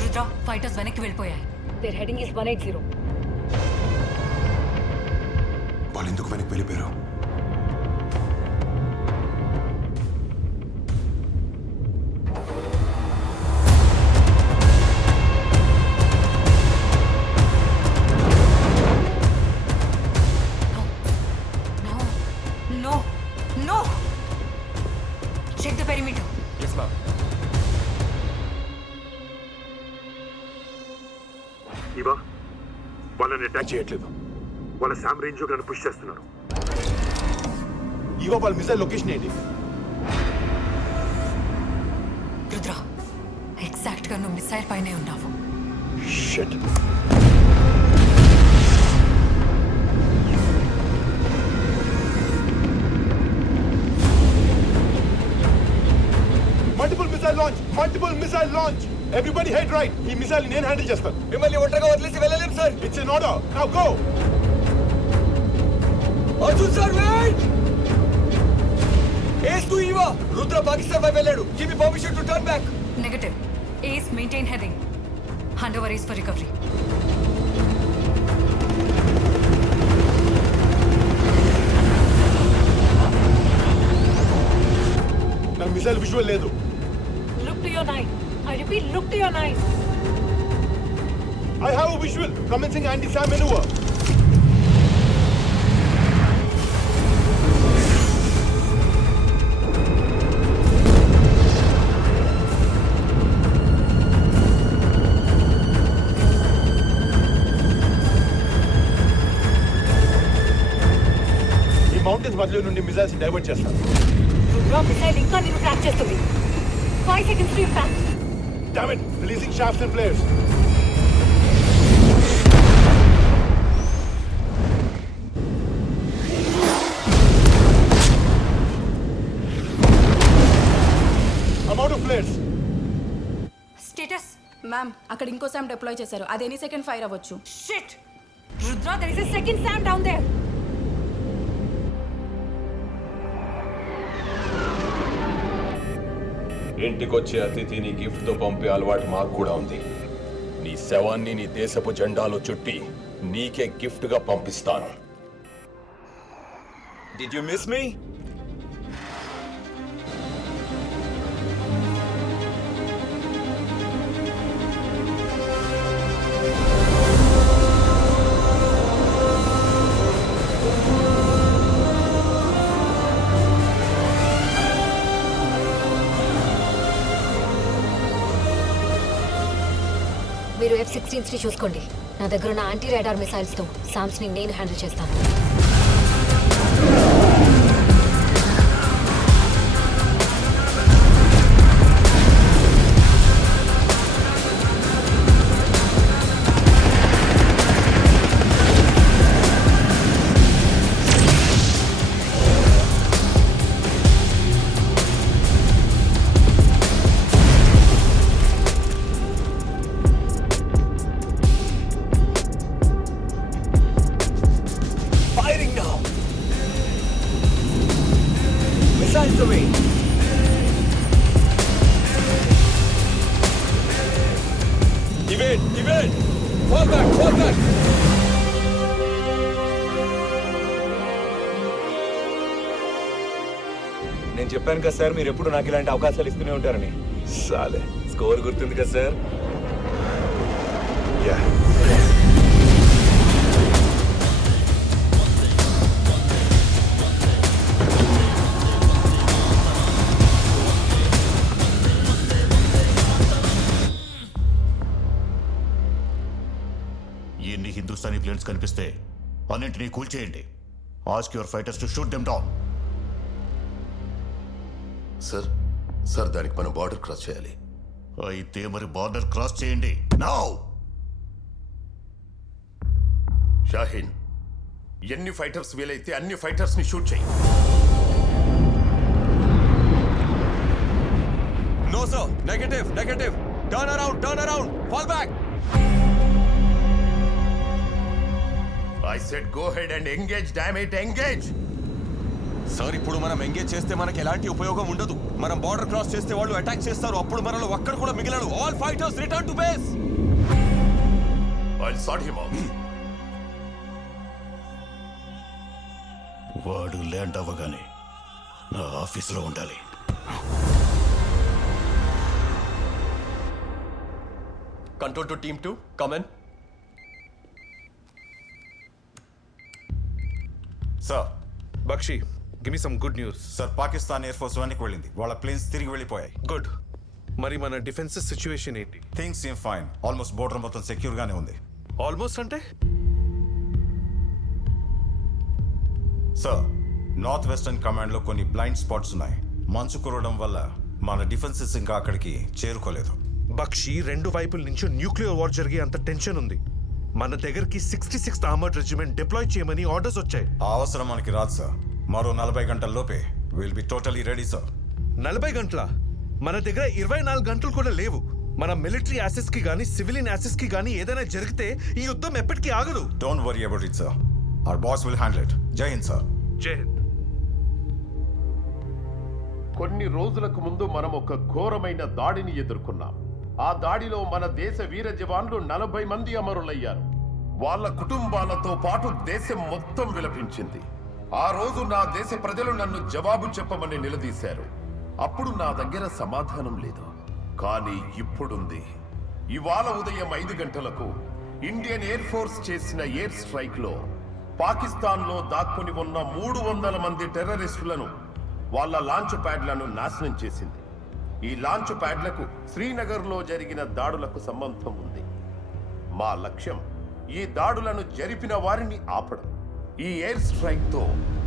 రుద్ర, ఫైటర్స్ వెనక్కి వెళ్ళిపోయాయి. Their heading is 180. వాళ్ళు ఎందుకు వెనక్కి వెళ్ళిపోయారు? No, no. Check the perimeter. Yes, ma'am. ఇవా వాళ్ళని అటాక్ చేయట్లేదు. వాళ్ళ శామ్ రేంజ్ లో పుష్ చేస్తున్నారు. ఇవా వాళ్ళ మిసైల్ లొకేషన్ ఏంటి? రుద్ర, ఎగ్జాక్ట్ గా నువ్వు మిసైల్ పైనే ఉన్నావు. Shit. Multiple missile launch. Everybody head right. ఈ మిసైల్ నేను హ్యాండిల్ చేస్తాను. మిమ్మల్ని ఒంటరిగా వదిలేసి వెళ్ళలేం sir. It's an order. Now go. Arjun sir, wait. Ace to Eva. Rudra Pakistan వైపు వెళ్ళాడు. Give me permission to turn back. Negative. Ace maintain heading. Hand over ace for recovery. నాకు మిసైల్ విజువల్ లేదు. Look to your knife. I repeat, look to your knife. I have a visual. Commencing anti-SAM maneuver. ఈ mountains మధ్యలో నుండి missiles divert చేస్తాను. Missile ఇంకా నేను track చేస్తుంది. 5 seconds to impact. Damn it! Releasing shafts and flares. I'm out of flares. Status. Ma'am, అక్కడ ఇంకో Sam deploy చేశారు. అది ఎనీ సెకండ్ ఫైర్ అవ్వచ్చు. Shit. Rudra, there is a second SAM down there. ఇంటికొచ్చే అతిథిని గిఫ్ట్ తో పంపే అలవాటు మాకు కూడా ఉంది. నీ శవాన్ని నీ దేశపు జెండాలో చుట్టి నీకే గిఫ్ట్ గా పంపిస్తాను. Did you miss me? మీరు F-16 చూసుకోండి. నా దగ్గర ఉన్న యాంటీ రాడార్ మిసైల్స్తో సామ్స్ని నేను హ్యాండిల్ చేస్తాను. నేను చెప్పాను కదా సార్, మీరు ఎప్పుడు నాకు ఇలాంటి అవకాశాలు ఇస్తూనే ఉంటారని. సాలే. స్కోర్ గుర్తుంది కదా సార్? యా. ఎన్ని హిందుస్థానీ ప్లేన్స్ కనిపిస్తే అన్నింటినీ కూల్చేయండి. Ask your fighters to shoot them down. Sir, sir దానికి మనం బార్డర్ క్రాస్ చేయాలి. అయితే మరి బార్డర్ క్రాస్ చేయండి నౌ. షాహీన్, ఎన్ని ఫైటర్స్ వీలైతే అన్ని ఫైటర్స్ ని షూట్ చేయి. No sir, negative negative. Turn around, fall back. I said go ahead and engage, damn it, engage. Sir, ఇప్పుడు మనం ఎంగేజ్ చేస్తే మనకి ఎలాంటి ఉపయోగం ఉండదు. మనం బార్డర్ క్రాస్ చేస్తే వాళ్ళు అటాక్ చేస్తారు. అప్పుడు మనలో ఒక్కడు కూడా మిగిలడు. All fighters return to base. I'll sort him out. వాడు ల్యాండ్ అవ్వగానే నా ఆఫీసులో ఉండాలి. Control to team 2, come in. Sir, Bakshi, give me some good news. Sir, Pakistan air force వెనక్కి వెళ్ళింది. వాళ్ళ ప్లేన్స్ తిరిగి వెళ్ళిపోయాయి. గుడ్. మరి మన డిఫెన్సెస్ సిచ్యువేషన్ ఏంటి? Things seem fine. Almost border మొత్తం సెక్యూర్ గానే ఉంది. ఆల్మోస్ట్ అంటే? సార్, నార్త్ వెస్టర్న్ కమాండ్ లో కొన్ని బ్లైండ్ స్పాట్స్ ఉన్నాయి. మంచు కురవడం వల్ల మన డిఫెన్సెస్ ఇంకా అక్కడికి చేరుకోలేదు. బక్షి, రెండు వైపుల నుంచి న్యూక్లియర్ వార్ జరిగే అంత టెన్షన్ ఉంది. మన దగ్గరికి 66th ఆర్మర్డ్ రెజిమెంట్ డిప్లాయ్ చేయమని ఆర్డర్స్ వచ్చాయి. ఆ అవసరం మనకి రాదు సార్. మరో 40 గంటల లోపే will be totally ready sir. 40 గంటల? మన దగ్గర 24 గంటలు కూడా లేవు. మన మిలిటరీ యాసెస్ కి గానీ సివిలియన్ యాసెస్ కి గానీ ఏదైనా జరిగితే ఈ యుద్ధం ఎప్పటికీ ఆగదు. Don't worry about it sir. Our boss will handle it. జై హింద్ సార్. జై హింద్. కొన్ని రోజులకు ముందు మనం ఒక ఘోరమైన దాడిని ఎదుర్కొన్నాం. ఆ దాడిలో మన దేశ వీర జవాన్లు 40 మంది అమరులయ్యారు. వాళ్ళ కుటుంబాలతో పాటు దేశం మొత్తం విలపించింది. ఆ రోజు నా దేశ ప్రజలు నన్ను జవాబు చెప్పమని నిలదీశారు. అప్పుడు నా దగ్గర సమాధానం లేదు. కానీ ఇప్పుడుంది. ఇవాళ ఉదయం 5 గంటలకు ఇండియన్ ఎయిర్ ఫోర్స్ చేసిన ఎయిర్ స్ట్రైక్ లో పాకిస్తాన్లో దాక్కుని ఉన్న 300 మంది టెర్రరిస్టులను, వాళ్ళ లాంచ్ ప్యాడ్లను నాశనం చేసింది. ఈ లాంచ్ ప్యాడ్లకు శ్రీనగర్లో జరిగిన దాడులకు సంబంధం ఉంది. మా లక్ష్యం ఈ దాడులను జరిపిన వారిని ఆపడం. ఈ ఎయిర్ స్ట్రైక్ తో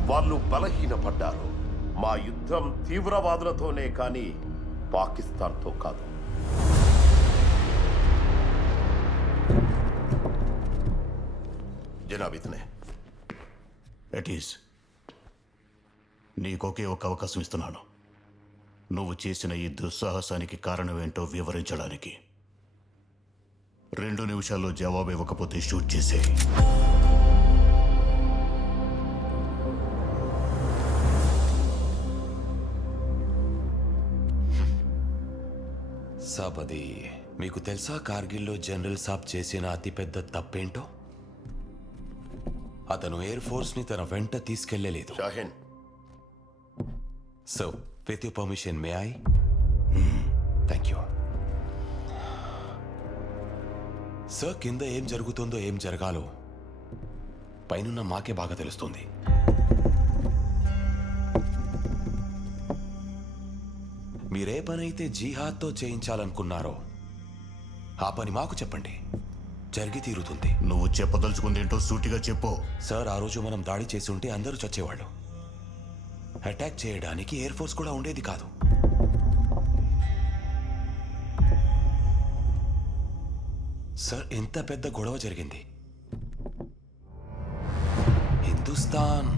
వాళ్ళు బలహీనపడ్డారు. మా యుద్ధం తీవ్రవాదులతోనే కానీ పాకిస్తాన్తో కాదు. జనాబ్ ఇతనే. It is. నీకొకే ఒక అవకాశం ఇస్తున్నాను. నువ్వు చేసిన ఈ దుస్సాహసానికి కారణమేంటో వివరించడానికి. 2 నిమిషాల్లో జవాబు ఇవ్వకపోతే షూట్ చేసే. సాబ్, అది మీకు తెలుసా కార్గిల్లో జనరల్ సాబ్ చేసిన అతిపెద్ద తప్పేంటో? అతను ఎయిర్ ఫోర్స్ ని తన వెంట తీసుకెళ్లలేదు. Shaheen. So with your permission, may I? Thank you. Sir, కింద ఏం జరుగుతుందో ఏం జరగాలో పైనున్న మాకే బాగా తెలుస్తుంది. మీరే పనైతే జిహాద్తో చేయించాలనుకున్నారో ఆ పని మాకు చెప్పండి, జరిగి తీరుతుంది. నువ్వు చెప్పదలుచుకుందేంటో సూటిగా చెప్పు. సార్, ఆ రోజు మనం దాడి చేసి ఉంటే అందరూ చచ్చేవాళ్ళు. అటాక్ చేయడానికి ఎయిర్ ఫోర్స్ కూడా ఉండేది కాదు. సార్, ఎంత పెద్ద గొడవ జరిగింది. హిందుస్థాన్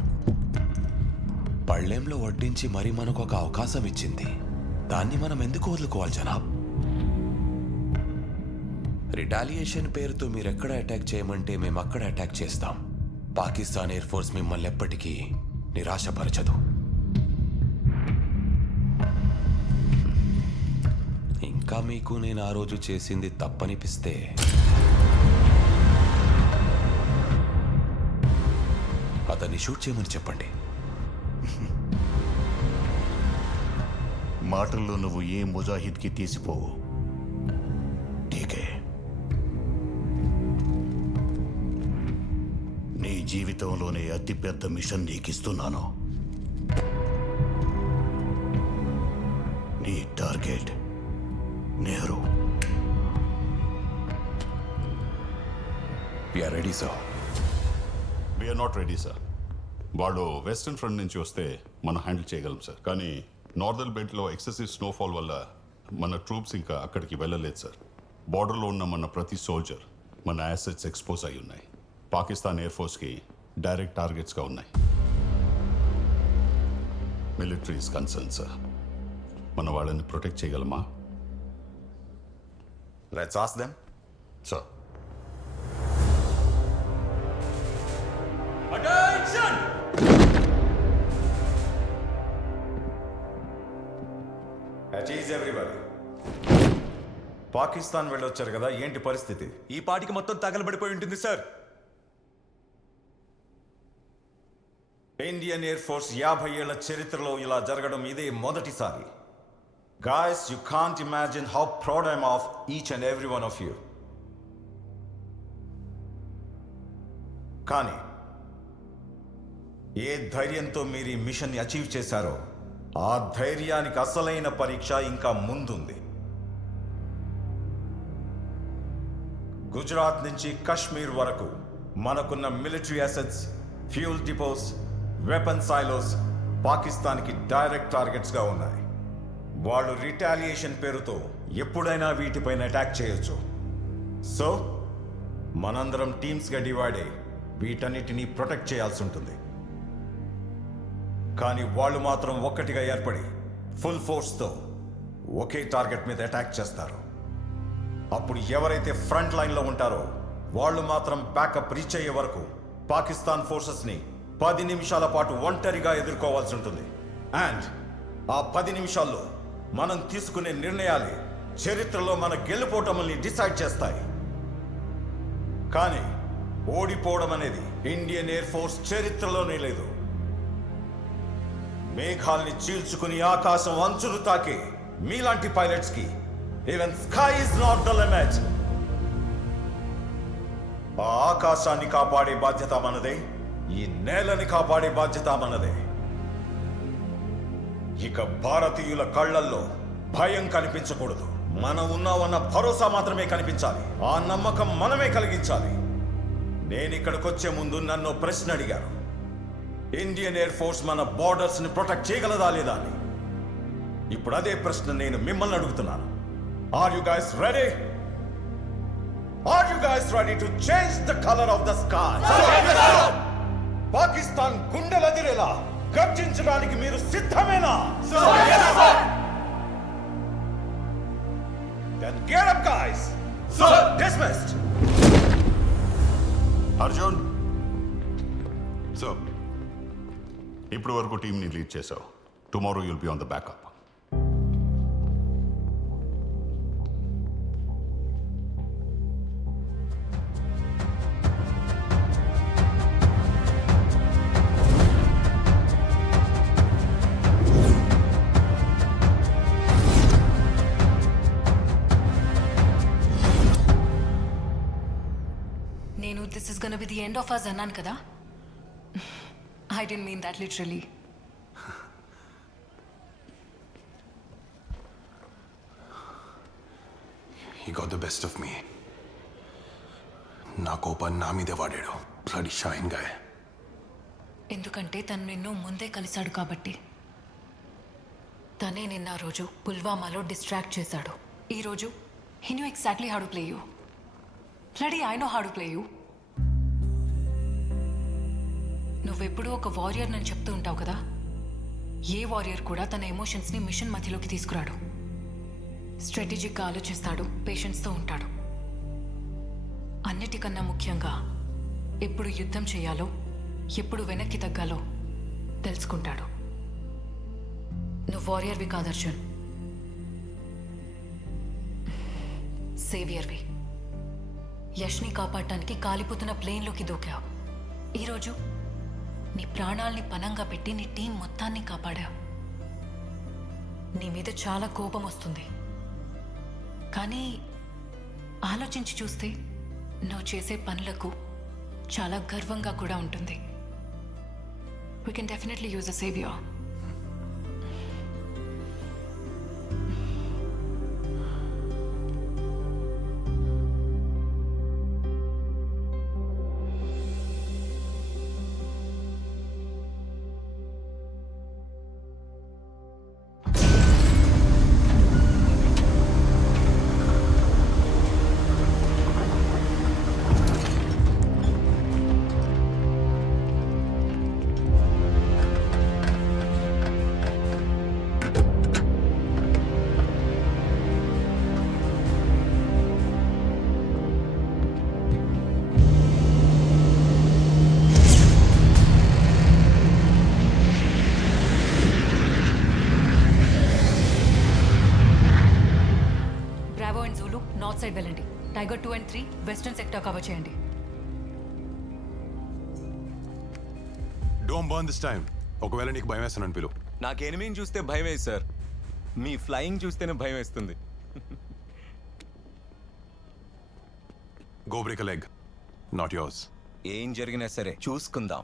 పళ్ళెంలో వడ్డించి మరి మనకు ఒక అవకాశం ఇచ్చింది. దాన్ని మనం ఎందుకు వదులుకోవాలి జనాబ్? రిటాలియేషన్ పేరుతో మీరెక్కడ అటాక్ చేయమంటే మేము అక్కడ అటాక్ చేస్తాం. పాకిస్తాన్ ఎయిర్ ఫోర్స్ మిమ్మల్ని ఎప్పటికీ నిరాశపరచదు. ఇంకా మీకు నేను ఆ రోజు చేసింది తప్పనిపిస్తే అతన్ని షూట్ చేయమని చెప్పండి. మాటల్లో నువ్వు ఏ ముజాహిద్కి తీసిపోవు. ఠీకే. నీ జీవితంలోనే అతిపెద్ద మిషన్ నీకిస్తున్నాను. నీ target Nehru. We're ready sir. We're not ready sir. వాడు వెస్టర్న్ ఫ్రంట్ నుంచి వస్తే మనం హ్యాండిల్ చేయగలం సార్. కానీ నార్దర్న్ బెల్ట్లో ఎక్సెసివ్ స్నోఫాల్ వల్ల మన ట్రూప్స్ ఇంకా అక్కడికి వెళ్ళలేదు సార్. బార్డర్లో ఉన్న మన ప్రతి సోల్జర్ మన యాసెట్స్ ఎక్స్పోజ్ అయి ఉన్నాయి. పాకిస్తాన్ ఎయిర్ ఫోర్స్కి డైరెక్ట్ టార్గెట్స్గా ఉన్నాయి. Military is concern sir. మన వాళ్ళని ప్రొటెక్ట్ చేయగలమా? Let's ask them. Sir, Pakistan వెళ్ళొచ్చారు కదా, ఏంటి పరిస్థితి? ఈ పాటికి మొత్తం తగలబడిపోయి ఉంటుంది సార్. ఇండియన్ ఎయిర్ ఫోర్స్ 50 ఏళ్ల చరిత్రలో ఇలా జరగడం ఇదే మొదటిసారి. Guys, you can't imagine how proud I'm of each and every one of you. కానీ ఏ ధైర్యంతో మీరు ఈ మిషన్ని అచీవ్ చేశారో ఆ ధైర్యానికి అసలైన పరీక్ష ఇంకా ముందుంది. గుజరాత్ నుంచి కశ్మీర్ వరకు మనకున్న military assets, fuel depots, weapon silos పాకిస్తాన్కి డైరెక్ట్ టార్గెట్స్గా ఉన్నాయి. వాళ్ళు రిటాలియేషన్ పేరుతో ఎప్పుడైనా వీటిపైన అటాక్ చేయొచ్చు. సో మనందరం టీమ్స్గా డివైడ్ అయ్యి వీటన్నిటినీ ప్రొటెక్ట్ చేయాల్సి ఉంటుంది. కానీ వాళ్ళు మాత్రం ఒక్కటిగా ఏర్పడి ఫుల్ ఫోర్స్తో ఒకే టార్గెట్ మీద అటాక్ చేస్తారు. అప్పుడు ఎవరైతే ఫ్రంట్ లైన్లో ఉంటారో వాళ్ళు మాత్రం బ్యాకప్ రీచ్ అయ్యే వరకు పాకిస్తాన్ ఫోర్సెస్ని 10 నిమిషాల పాటు ఒంటరిగా ఎదుర్కోవాల్సి ఉంటుంది. అండ్ ఆ 10 నిమిషాల్లో మనం తీసుకునే నిర్ణయాలే చరిత్రలో మన గెలుపోటముల్ని డిసైడ్ చేస్తాయి. కానీ ఓడిపోవడం అనేది ఇండియన్ ఎయిర్ ఫోర్స్ చరిత్రలోనే లేదు. మేఘాల్ని చీల్చుకుని ఆకాశం అంచులు తాకే మీలాంటి పైలట్స్ కి even sky is not the limit. ఆ ఆకాశాన్ని కాపాడే బాధ్యత మనదే, ఈ నేలని కాపాడే బాధ్యత మనదే. ఇక భారతీయుల కళ్ళల్లో భయం కనిపించకూడదు. మనం ఉన్నామన్న భరోసా మాత్రమే కనిపించాలి. ఆ నమ్మకం మనమే కలిగించాలి. నేను ఇక్కడికొచ్చే ముందు నన్ను ప్రశ్న అడిగారు, ఇండియన్ ఎయిర్ ఫోర్స్ మన బార్డర్స్ ని ప్రొటెక్ట్ చేయగలదా లేదా అని. ఇప్పుడు అదే ప్రశ్న నేను మిమ్మల్ని అడుగుతున్నాను. Are you guys ready? Are you guys ready to change the colour of the sky? Pakistan గుండెలదిరేలా గర్జించడానికి మీరు సిద్ధమేనా? Then get up, guys. Sir, dismissed. Arjun, so ఇప్పుడు వరకు టీంని లీడ్ చేసావు. Tomorrow you'll be on the backup. నేను దిస్ ఇస్ గonna be the end of us అన్నాను కదా. I didn't mean that literally. He got the best of me. నా కోపాన్ని నా మీదే వాడాడు. Bloody shine guy. ఎందుకంటే తను నిన్ను ముందే కలిశాడు కాబట్టి. తనే నిన్న ఆ రోజు పుల్వామాలో డిస్ట్రాక్ట్ చేశాడు. ఈ రోజు he knew exactly how to play you. Bloody I know how to play you. నువ్వెప్పుడూ ఒక వారియర్ అని చెప్తూ ఉంటావు కదా. ఏ వారియర్ కూడా తన ఎమోషన్స్ని మిషన్ మధ్యలోకి తీసుకురాడు. స్ట్రాటజిక్గా ఆలోచిస్తాడు, పేషెన్స్తో ఉంటాడు. అన్నిటికన్నా ముఖ్యంగా ఎప్పుడు యుద్ధం చేయాలో, ఎప్పుడు వెనక్కి తగ్గాలో తెలుసుకుంటాడు. నువ్వు వారియర్వి కాదు అర్జున్, సేవియర్వి. యష్ని కాపాడటానికి కాలిపోతున్న ప్లేన్లోకి దూకావు. ఈరోజు నీ ప్రాణాల్ని పనంగా పెట్టి నీ టీం మొత్తాన్ని కాపాడావు. నీ మీద చాలా కోపం వస్తుంది, కానీ ఆలోచించి చూస్తే నువ్వు చేసే పనులకు చాలా గర్వంగా కూడా ఉంటుంది. We can definitely use a saviour. And Zulu north side వెళ్ళండి. Tiger 2 and 3 western sector cover చేయండి. Don't burn this time. ఒకవేళ నీకు భయం వేస్తానని పిలు. నాకు ఎనిమిని చూస్తే భయం వేసి సార్, మీ ఫ్లయింగ్ చూస్తేనే భయం వేస్తుంది. Go break a leg, not yours. ఏం జరిగినా సరే చూసుకుందాం.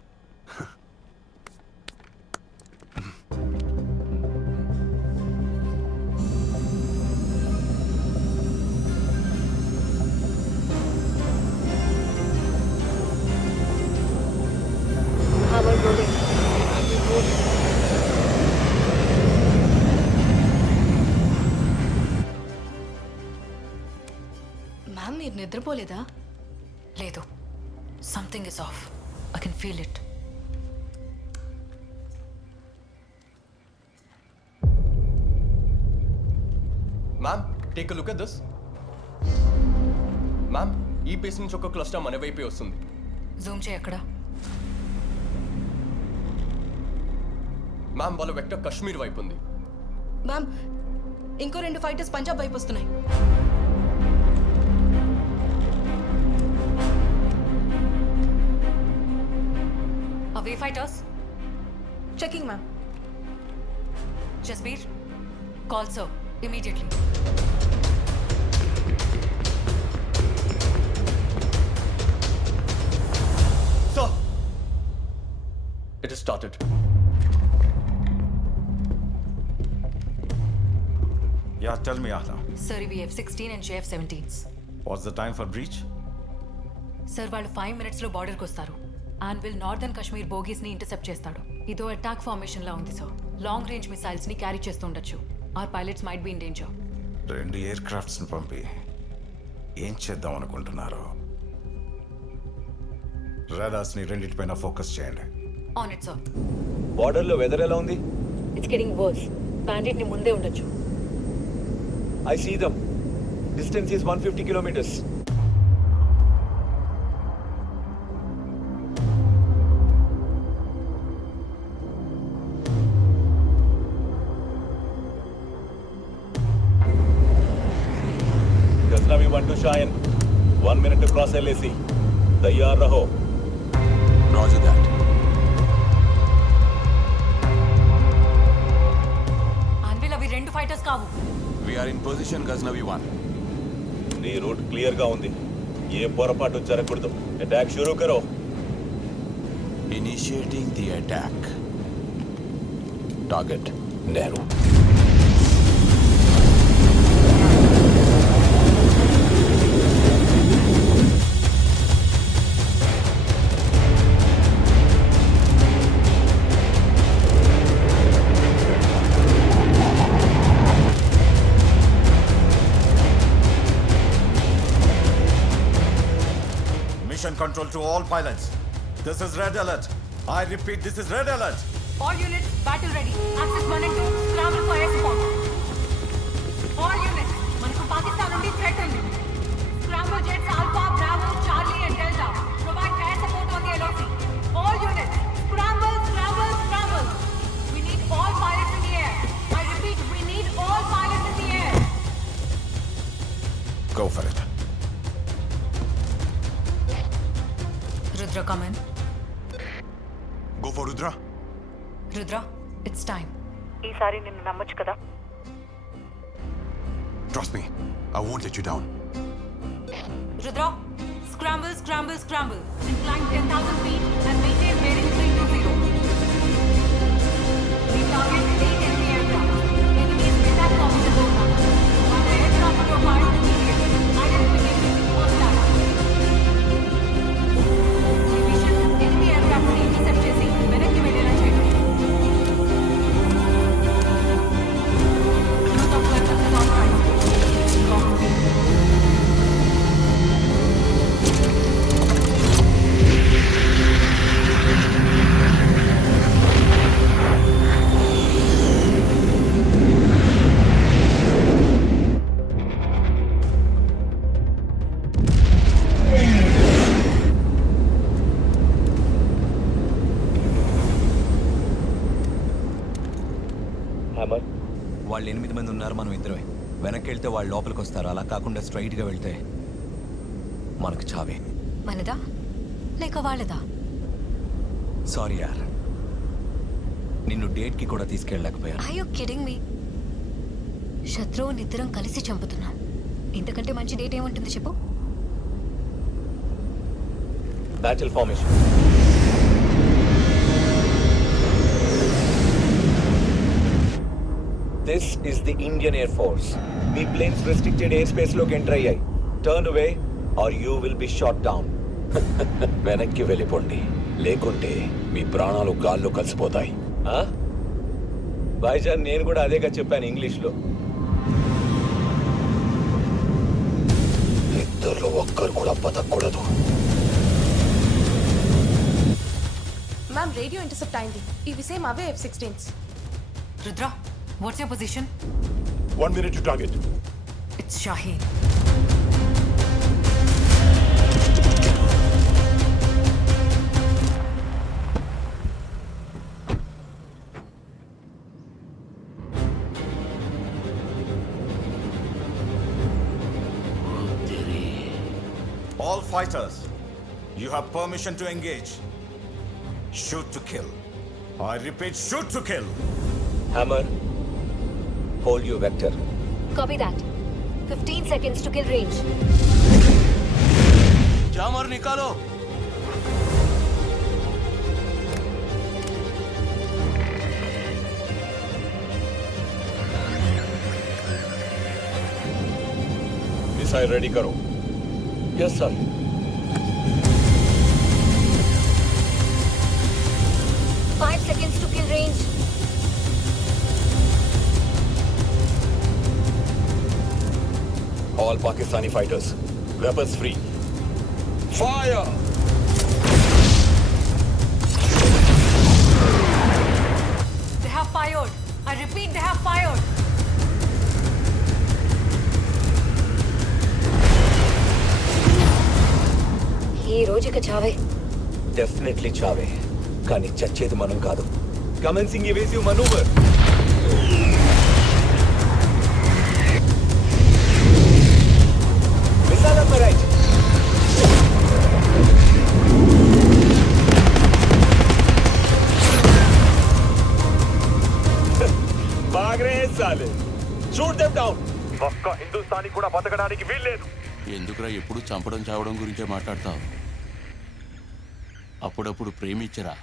మ్యామ్ మీరు నిద్రపోలేదా? లేదు, something is of. I can feel it. Ma'am take a look at this. Ma'am ఈ పేస్ నుంచి ఒక క్లస్టర్ మన వైపే వస్తుంది. జూమ్ చేయి అక్కడ. మ్యామ్ వాళ్ళ వెక్టర్ కశ్మీర్ వైపు ఉంది. మ్యామ్ ఇంకో 2 ఫైటర్స్ పంజాబ్ వైపు వస్తున్నాయి. అవే fighters. Checking ma'am. Jasbir, call sir immediately. Sir, it has started. Yeah, tell me, Ahla. Sir, ఇవి F-16 and JF-17s. What's the time for breach? Sir వాళ్ళు 5 minutesలో బార్డర్కి వస్తారు. ఆన్విల్ నార్థన్ కాశ్మీర్ బోగీస్ని ఇంటర్సెప్ట్ చేస్తాడు. ఇదో అటాక్ ఫార్మేషన్లా ఉంది సార్. లాంగ్ రేంజ్ మిసైల్స్ని క్యారీ చేస్తూ ఉండొచ్చు. Our pilots might be in danger. 2 air క్రాఫ్ట్స్ని పంపి ఏం చేద్దాం అనుకుంటున్నారు? రాడార్స్ని రెండింటిపైన ఫోకస్ చేయండి. On it sir. బార్డర్లో వెదర్ ఎలా ఉంది? It's getting verse. బ్యాండిట్ని ముందే ఉండొచ్చు. I see them. Distance is 150 kilometers. Ghaznavi 1 to Shayan. 1 minute to cross LAC. Tayyar raho. Roger that. ఆన్విల్ అవి 2 ఫైటర్స్ కావు. We are in position, Ghaznavi 1. నీ route clear గా ఉంది. ఏ పొరపాటు జరగకూడదు. అటాక్ షురూ కరో. Initiating the attack. Target, Nehru. Mission control to all pilots. This is red alert. I repeat, this is red alert. All units battle ready. Axis 1 and 2 scramble for air support. All units, మనకు పాకిస్తాన్ నుండి threat ఉంది. Scramble jets Alpha, Bravo, Charlie and Delta. Provide air support on the LOC. All units, scramble, scramble, scramble. We need all pilots in the air. I repeat, we need all pilots in the air. Go for it. Rudra, come in. Go for Rudra. Rudra, it's time. ఈసారి నిన్ను నమ్మొచ్చు కదా? Trust me, I won't let you down. Rudra, scramble, scramble, scramble. Incline 10,000 feet and maintain bearing 320. We target 8 enemy aircraft. Enemies attack officer over. On the aircraft profile immediately. Identification hostile. Division enemy aircraft ని intercept చేసి వెనక్కి వెళ్ళేలా చేయడం. Use of weapons is authorized. Long speed. వాళ్ళు 8 మంది ఉన్నారు, మనం ఇద్దరమే. వెనక్కి వెళ్తే వాళ్ళు లోపలికి వస్తారు. అలా కాకుండా స్ట్రైట్గా వెళ్తే మనకు చావే. మనదా లేక వాళ్ళదా? సారీ యార్, నిన్ను డేట్కి కూడా తీసుకెళ్ళలేకపోయాను. Are you kidding me? శత్రువునిద్దరం కలిసి చంపుతున్నాం. ఇంతకంటే మంచి డేట్ ఏముంటుంది చెప్పు? Battle formation. This is the Indian air force. మీ ప్లేన్స్ రెస్ట్రిక్టెడ్ ఎయిర్ స్పేస్ లోకి ఎంటర్ అయ్యాయి. Turn away or you will be shot down. వెనక్కి వెళ్ళిపోండి, లేకుంటే మీ ప్రాణాలు గాల్లో కలిసిపోతాయి. భాయ్జాన్, నేను కూడా అదేగా చెప్పాను ఇంగ్లీష్లో. ఇద్దరులో ఒక్కరు కూడా బతకూడదు. మ్యామ్, రేడియో ఇంటర్సెప్ట్ అయింది. ఇవి same away F-16s. Rudra, what's your position? 1 minute to target. It's Shaheen. All fighters, you have permission to engage. Shoot to kill. I repeat, shoot to kill. Hammer, hold your vector. Copy that. 15 seconds to kill range. Jammer నికాలో. Missile ready करो. Yes, sir. Five seconds to kill range. All Pakistani fighters, weapons free. Fire! They have fired. I repeat, they have fired. ఈ రోజుకి చావే. Definitely చావే, కానీ చచ్చేది మనం కాదు. Commencing evasive maneuver. Missile on my right. भाग रहे हैं साले. Shoot them down. ఒక్క హిందుస్థానీ కూడా బతకడానికి వీల్లేదు. ఎందుకురా ఎప్పుడు చంపడం చావడం గురించే మాట్లాడతావు? అప్పుడప్పుడు ప్రేమించరా.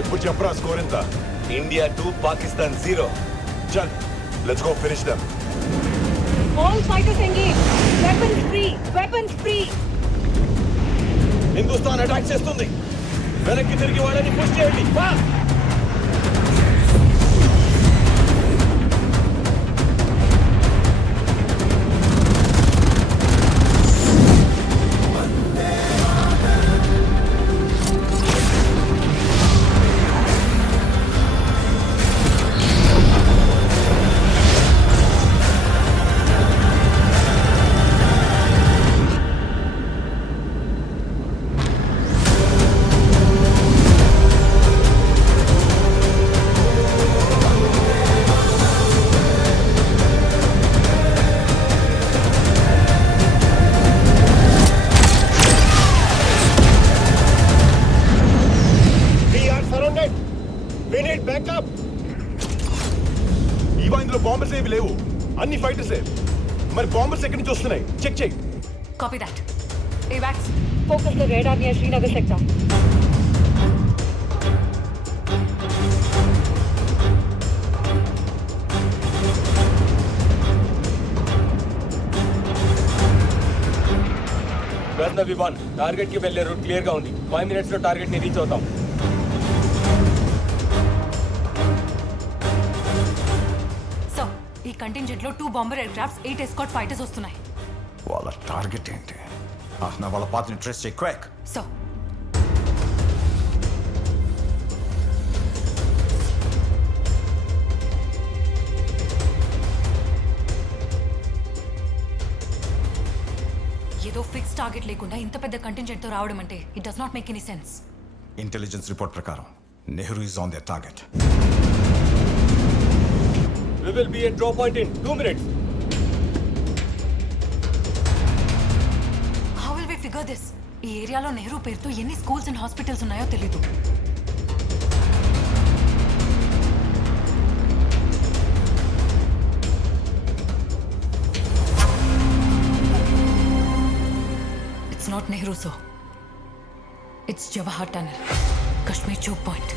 ఇప్పుడు చెప్పరా స్కోర్ ఎంత? India 2, Pakistan 0. చల్, let's go finish them. All fighters engage. Weapons free. Weapons free. Hindustan attack చేస్తుంది. వెనక్కి తిరిగి వాళ్ళని పుష్ చేయండి. ఇందులో బాంబర్స్ ఏవి లేవు, అన్ని ఫైటర్సే. మరి బాంబర్స్ ఎక్కడి నుంచి వస్తున్నాయి? చెక్ చేయి. Copy that. AWACS, Focus the radar near Srinagar sector. గజ్నవి 1 target కి వెళ్ళే రూట్ క్లియర్ గా ఉంది. 5 మినిట్స్ లో టార్గెట్ ని రీచ్ అవుతాం. ఈ కంటింజెంట్ లో 2 bomber aircrafts 8 escort fighters వస్తున్నాయి. వాళ్ళ టార్గెట్ ఏంటి? నా వాళ్ళ పాత్రని ట్రేస్ చేయి, క్వాక్. సో ఏదో ఫిక్స్ టార్గెట్ లేకుండా ఇంత పెద్ద కంటింజెంట్ తో రావడం అంటే it does not make any sense. Intelligence report ప్రకారం Nehru is on their target. We will be at draw point in 2 minutes. How will we figure this? ఈ ఏరియాలో నెహ్రూ పేరుతో ఎన్ని స్కూల్స్ అండ్ హాస్పిటల్స్ ఉన్నాయో తెలీదు. It's not Nehru, sir. It's Jawahar Tunnel, Kashmir choke point.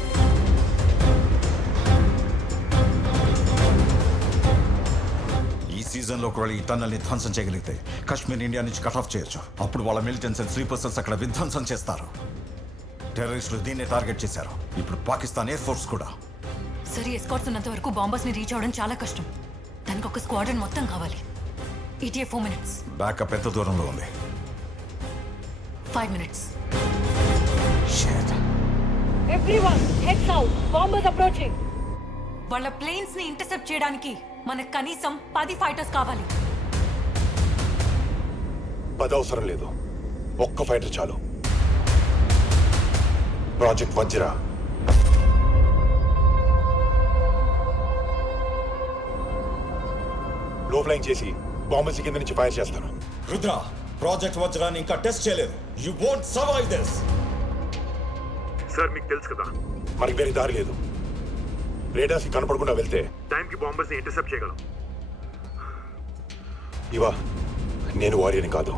ఈ సీజన్లో ఒకవేళ ఈ టన్నల్ని ధ్వంసం చేయగలిగితే కాశ్మీర్ ఇండియా నుంచి కట్ ఆఫ్ చేయొచ్చు. అప్పుడు వాళ్ళ మిలిటెన్స్ అండ్ స్లీపర్స్ అక్కడ విధ్వంసం చేస్తారు. టెర్రరిస్టులు దీన్నే టార్గెట్ చేశారు. ఇప్పుడు పాకిస్తాన్ ఎయిర్ ఫోర్స్ కూడా. సరే, ఎస్కాట్స్ ఉన్నంత వరకు బాంబర్స్ ని రీచ్ అవ్వడం చాలా కష్టం. దానికి ఒక స్క్వాడ్రన్ మొత్తం కావాలి. ETA 4 minutes. బ్యాకప్ ఎంత దూరంలో ఉంది? 5 minutes. Everyone, head south. Bombers approaching. వాళ్ళ ప్లేన్స్ ని ఇంటర్సెప్ట్ చేయడానికి మనకు కనీసం 10 ఫైటర్స్ కావాలి. 10 అవసరం లేదు, ఒక్క ఫైటర్ చాలు. ప్రాజెక్ట్ వజ్ర. లో ఫ్లైంగ్ చేసి బాంబర్స్ కింద నుంచి ఫైర్ చేస్తాను. రుద్ర, ప్రాజెక్ట్ వజ్రాన్ని ఇంకా టెస్ట్ చేయలేదు. You won't survive this. Sir, మీకు తెలుసు కదా, మనకి వేరే దారి లేదు. రేడార్స్ కనపడకుండా వెళ్తే టైంకి బాంబర్స్ ని ఇంటర్సెప్ట్ చేయగలం. ఇవా, నేను వారియర్ని కాదు,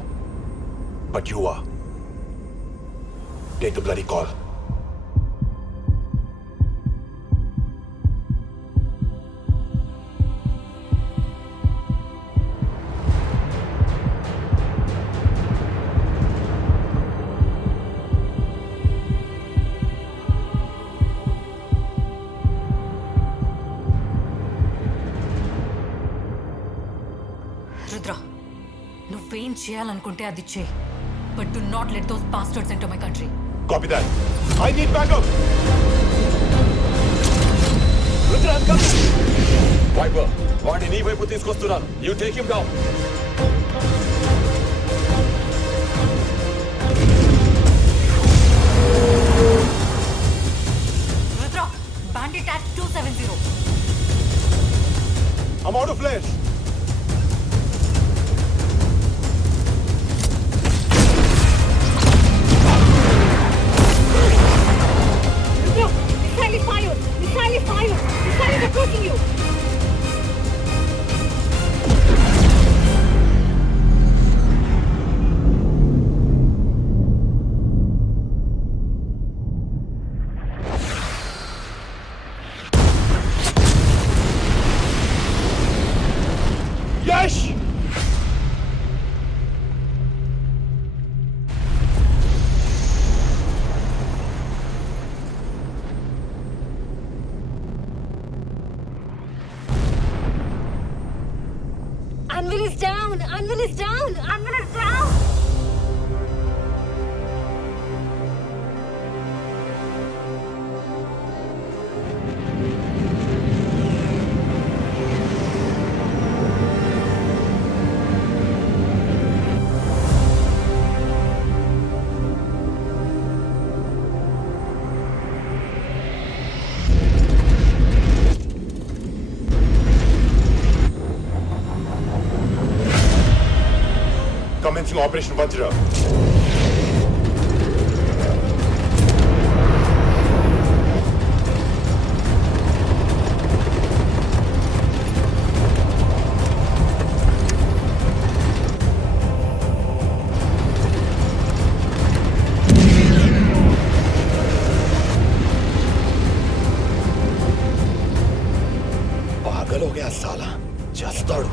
but you are. Take the bloody call. Rudra, నువ్వేం చేయాలనుకుంటే అది చేయి. But do not let those bastards enter my country. Copy that. I need backup. Rudra, I'm coming. Viper, వాడిని నీ వైపు తీసుకొస్తున్నాను. You take him down. Rudra, bandit at 270. I'm out of flares. Missile fire! Missile fire! Missile is approaching you! Yes! Anvil is down! Anvil is down! Anvil is down! Commencing Operation Vajra. पागल हो गया साला, చేస్తాడు.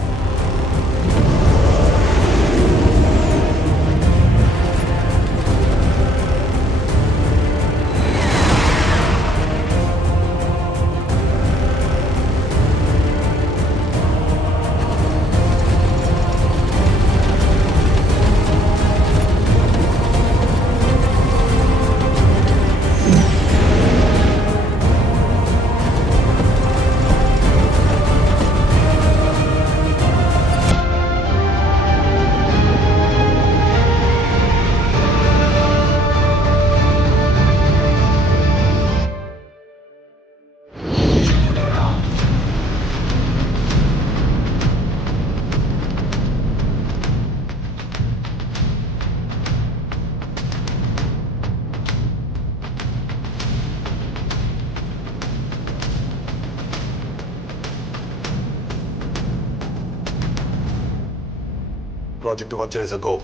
Project work చేసే go.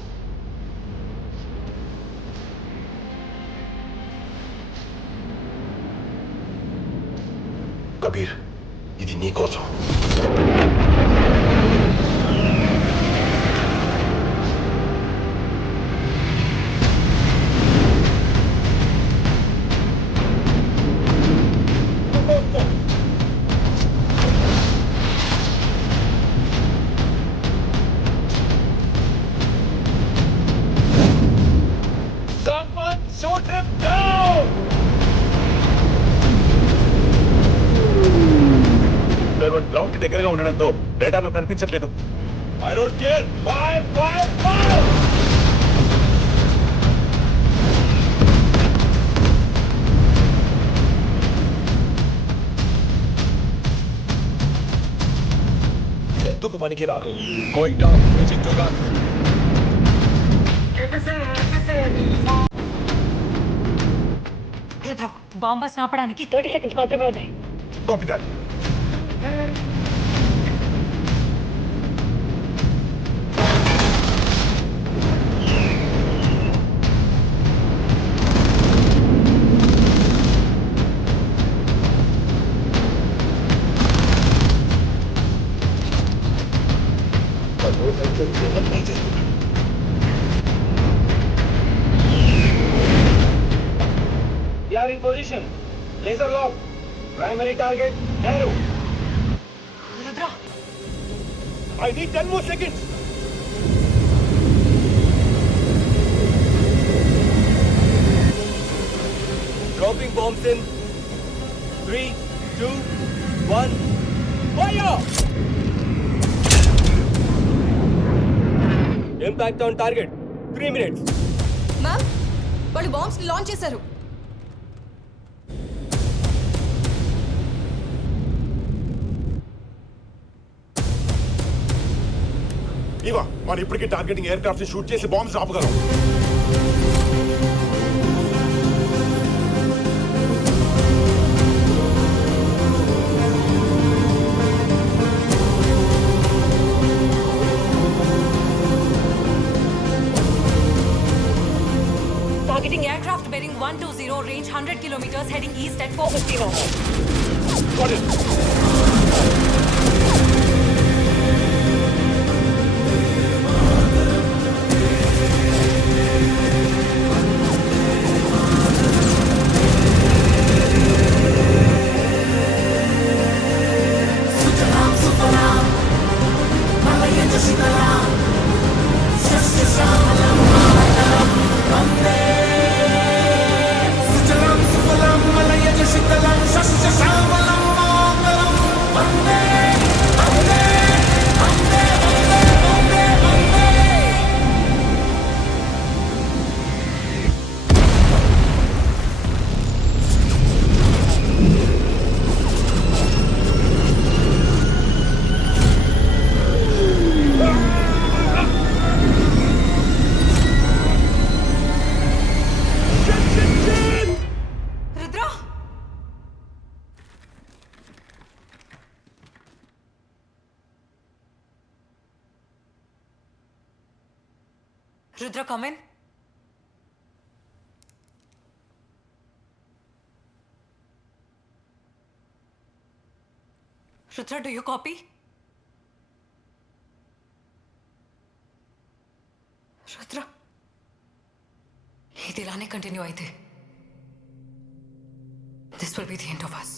Kabir, ఇది నీ కోసం. Ground కి దగ్గరగా ఉండడంతో రేడార్లో కనిపించట్లేదు. ఎందుకు పనికి రాదు? Going down, reaching to gun. Bombers ఆపడానికి 30 సెకండ్స్ మాత్రమే ఉన్నాయి. Copy that. We are in position. Laser lock. Primary target, Nehru. Rudra! I need 10 more seconds. Dropping bombs in 3, 2, 1. Fire! Impact on target. 3 minutes. Ma'am, వాళ్ళు bombs launch చేశారు. ఇవా, మనం ఇప్పటికీ targeting air craft shoot చేసి bombs ఆపగలం. Targeting aircraft bearing 120, range 100 kilometers, heading east at 450 knots. Got it. Rudra, come in. Rudra, do you copy? Rudra, ఇది ఇలానే continue అయితే this will be the end of us.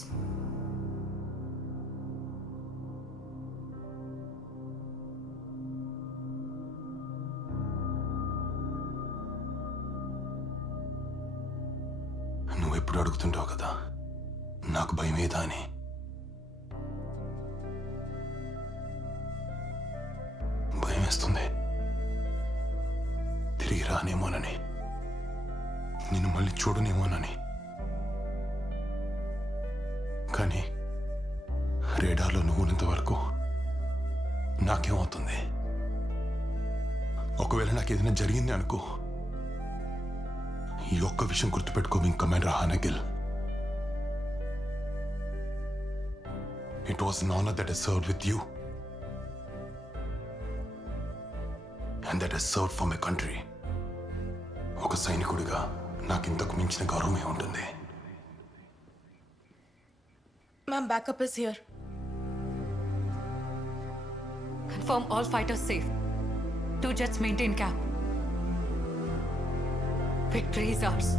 నువ్వు ఎప్పుడు అడుగుతుంటావు కదా, నాకు భయమేదా అని. భయం వేస్తుంది, తిరిగి రానేమోనని, నిన్ను మళ్ళీ చూడనేమోనని. కానీ రేడార్లో నువ్వు ఉన్నంత వరకు నాకేమవుతుంది? ఒకవేళ నాకు ఏదైనా జరిగింది అనుకో, ఈ ఒక్క విషయం గుర్తుపెట్టుకో wing commander Hanagal. It was an honor that I served with you. And that is serve for my country. ఒక సైనికుడిగా నాకు ఇంతకు మించిన గౌరవమే ఉంటుంది. Ma'am, backup is here. Confirm all fighters safe. 2 jets maintain cap. Victory is ours.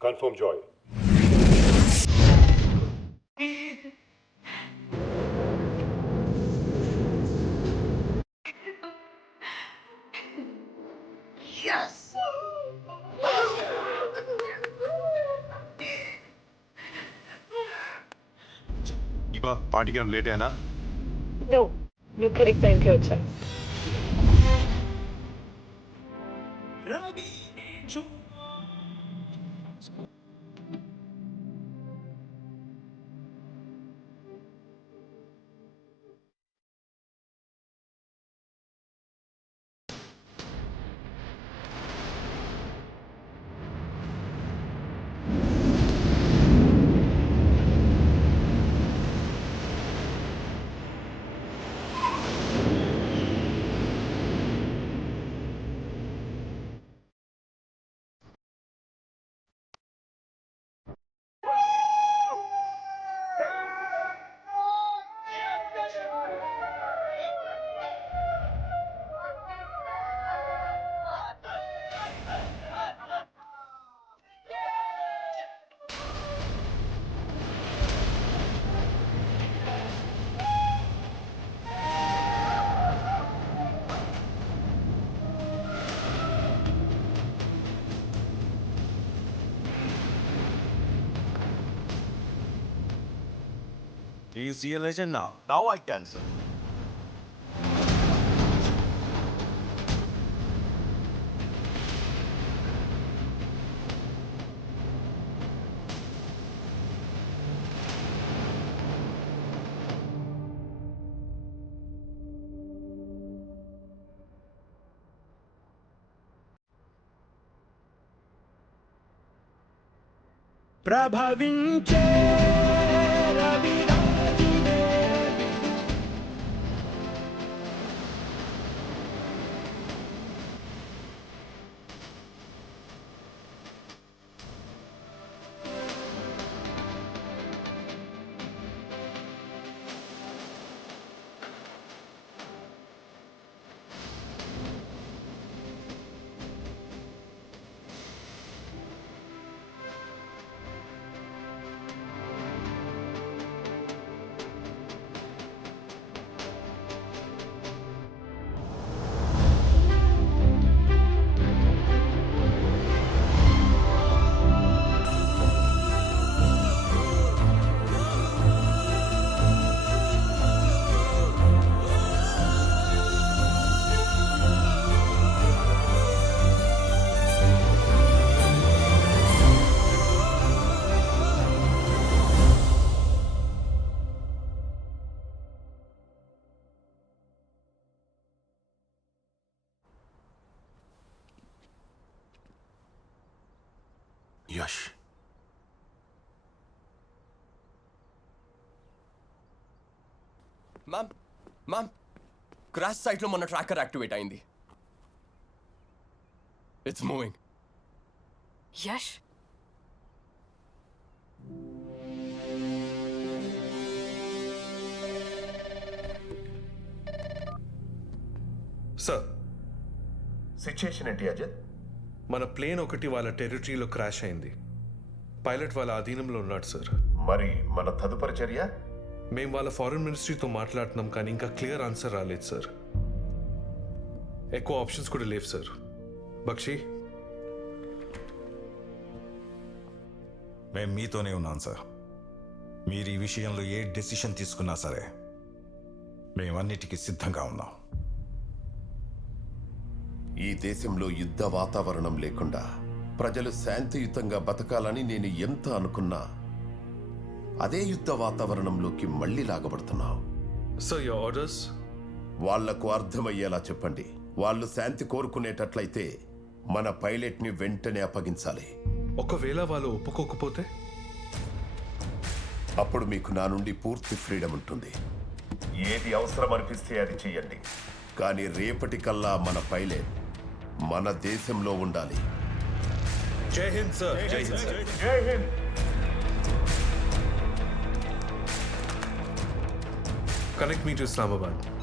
Confirm, Joy. Yes! ఇవా పార్టీకి late అయినా? No, నువ్వు కరెక్ట్ టైంకి వచ్చా. Do you see a legend now? Now I can, sir. ప్రభవించే రవిరాజినే యష్, మ్యామ్ క్రాష్ సైట్లో మొన్న ట్రాకర్ యాక్టివేట్ అయింది. It's moving. Yash, sir situation ఏంటి అజిత్? మన ప్లేన్ ఒకటి వాళ్ళ టెరిటరీలో క్రాష్ అయింది. పైలట్ వాళ్ళ అధీనంలో ఉన్నాడు సార్. మరి మన తదుపరి చర్య? మేము వాళ్ళ ఫారెన్ మినిస్ట్రీతో మాట్లాడుతున్నాం, కానీ ఇంకా క్లియర్ ఆన్సర్ రాలేదు సార్. ఎక్కువ ఆప్షన్స్ కూడా లేవు సార్. బక్షి, మేము మీతోనే ఉన్నాం సార్. మీరు ఈ విషయంలో ఏ డెసిషన్ తీసుకున్నా సరే మేమన్నిటికీ సిద్ధంగా ఉన్నాం. ఈ దేశంలో యుద్ధ వాతావరణం లేకుండా ప్రజలు శాంతియుతంగా బతకాలని నేను ఎంత అనుకున్నా అదే యుద్ధ వాతావరణంలోకి మళ్ళీ లాగబడుతున్నావు. So your orders? వాళ్లకు అర్థమయ్యేలా చెప్పండి. వాళ్ళు శాంతి కోరుకునేటట్లయితే మన పైలట్ని వెంటనే అప్పగించాలి. ఒకవేళ వాళ్ళు ఒప్పుకోకపోతే? అప్పుడు మీకు నా నుండి పూర్తి ఫ్రీడమ్ ఉంటుంది. ఏది అవసరం అనిపిస్తే అది చెయ్యండి. కానీ రేపటికల్లా మన పైలట్ మన దేశంలో ఉండాలి. జై హింద్ సార్. జై హింద్ సార్. జై Hind. Connect me to Islamabad.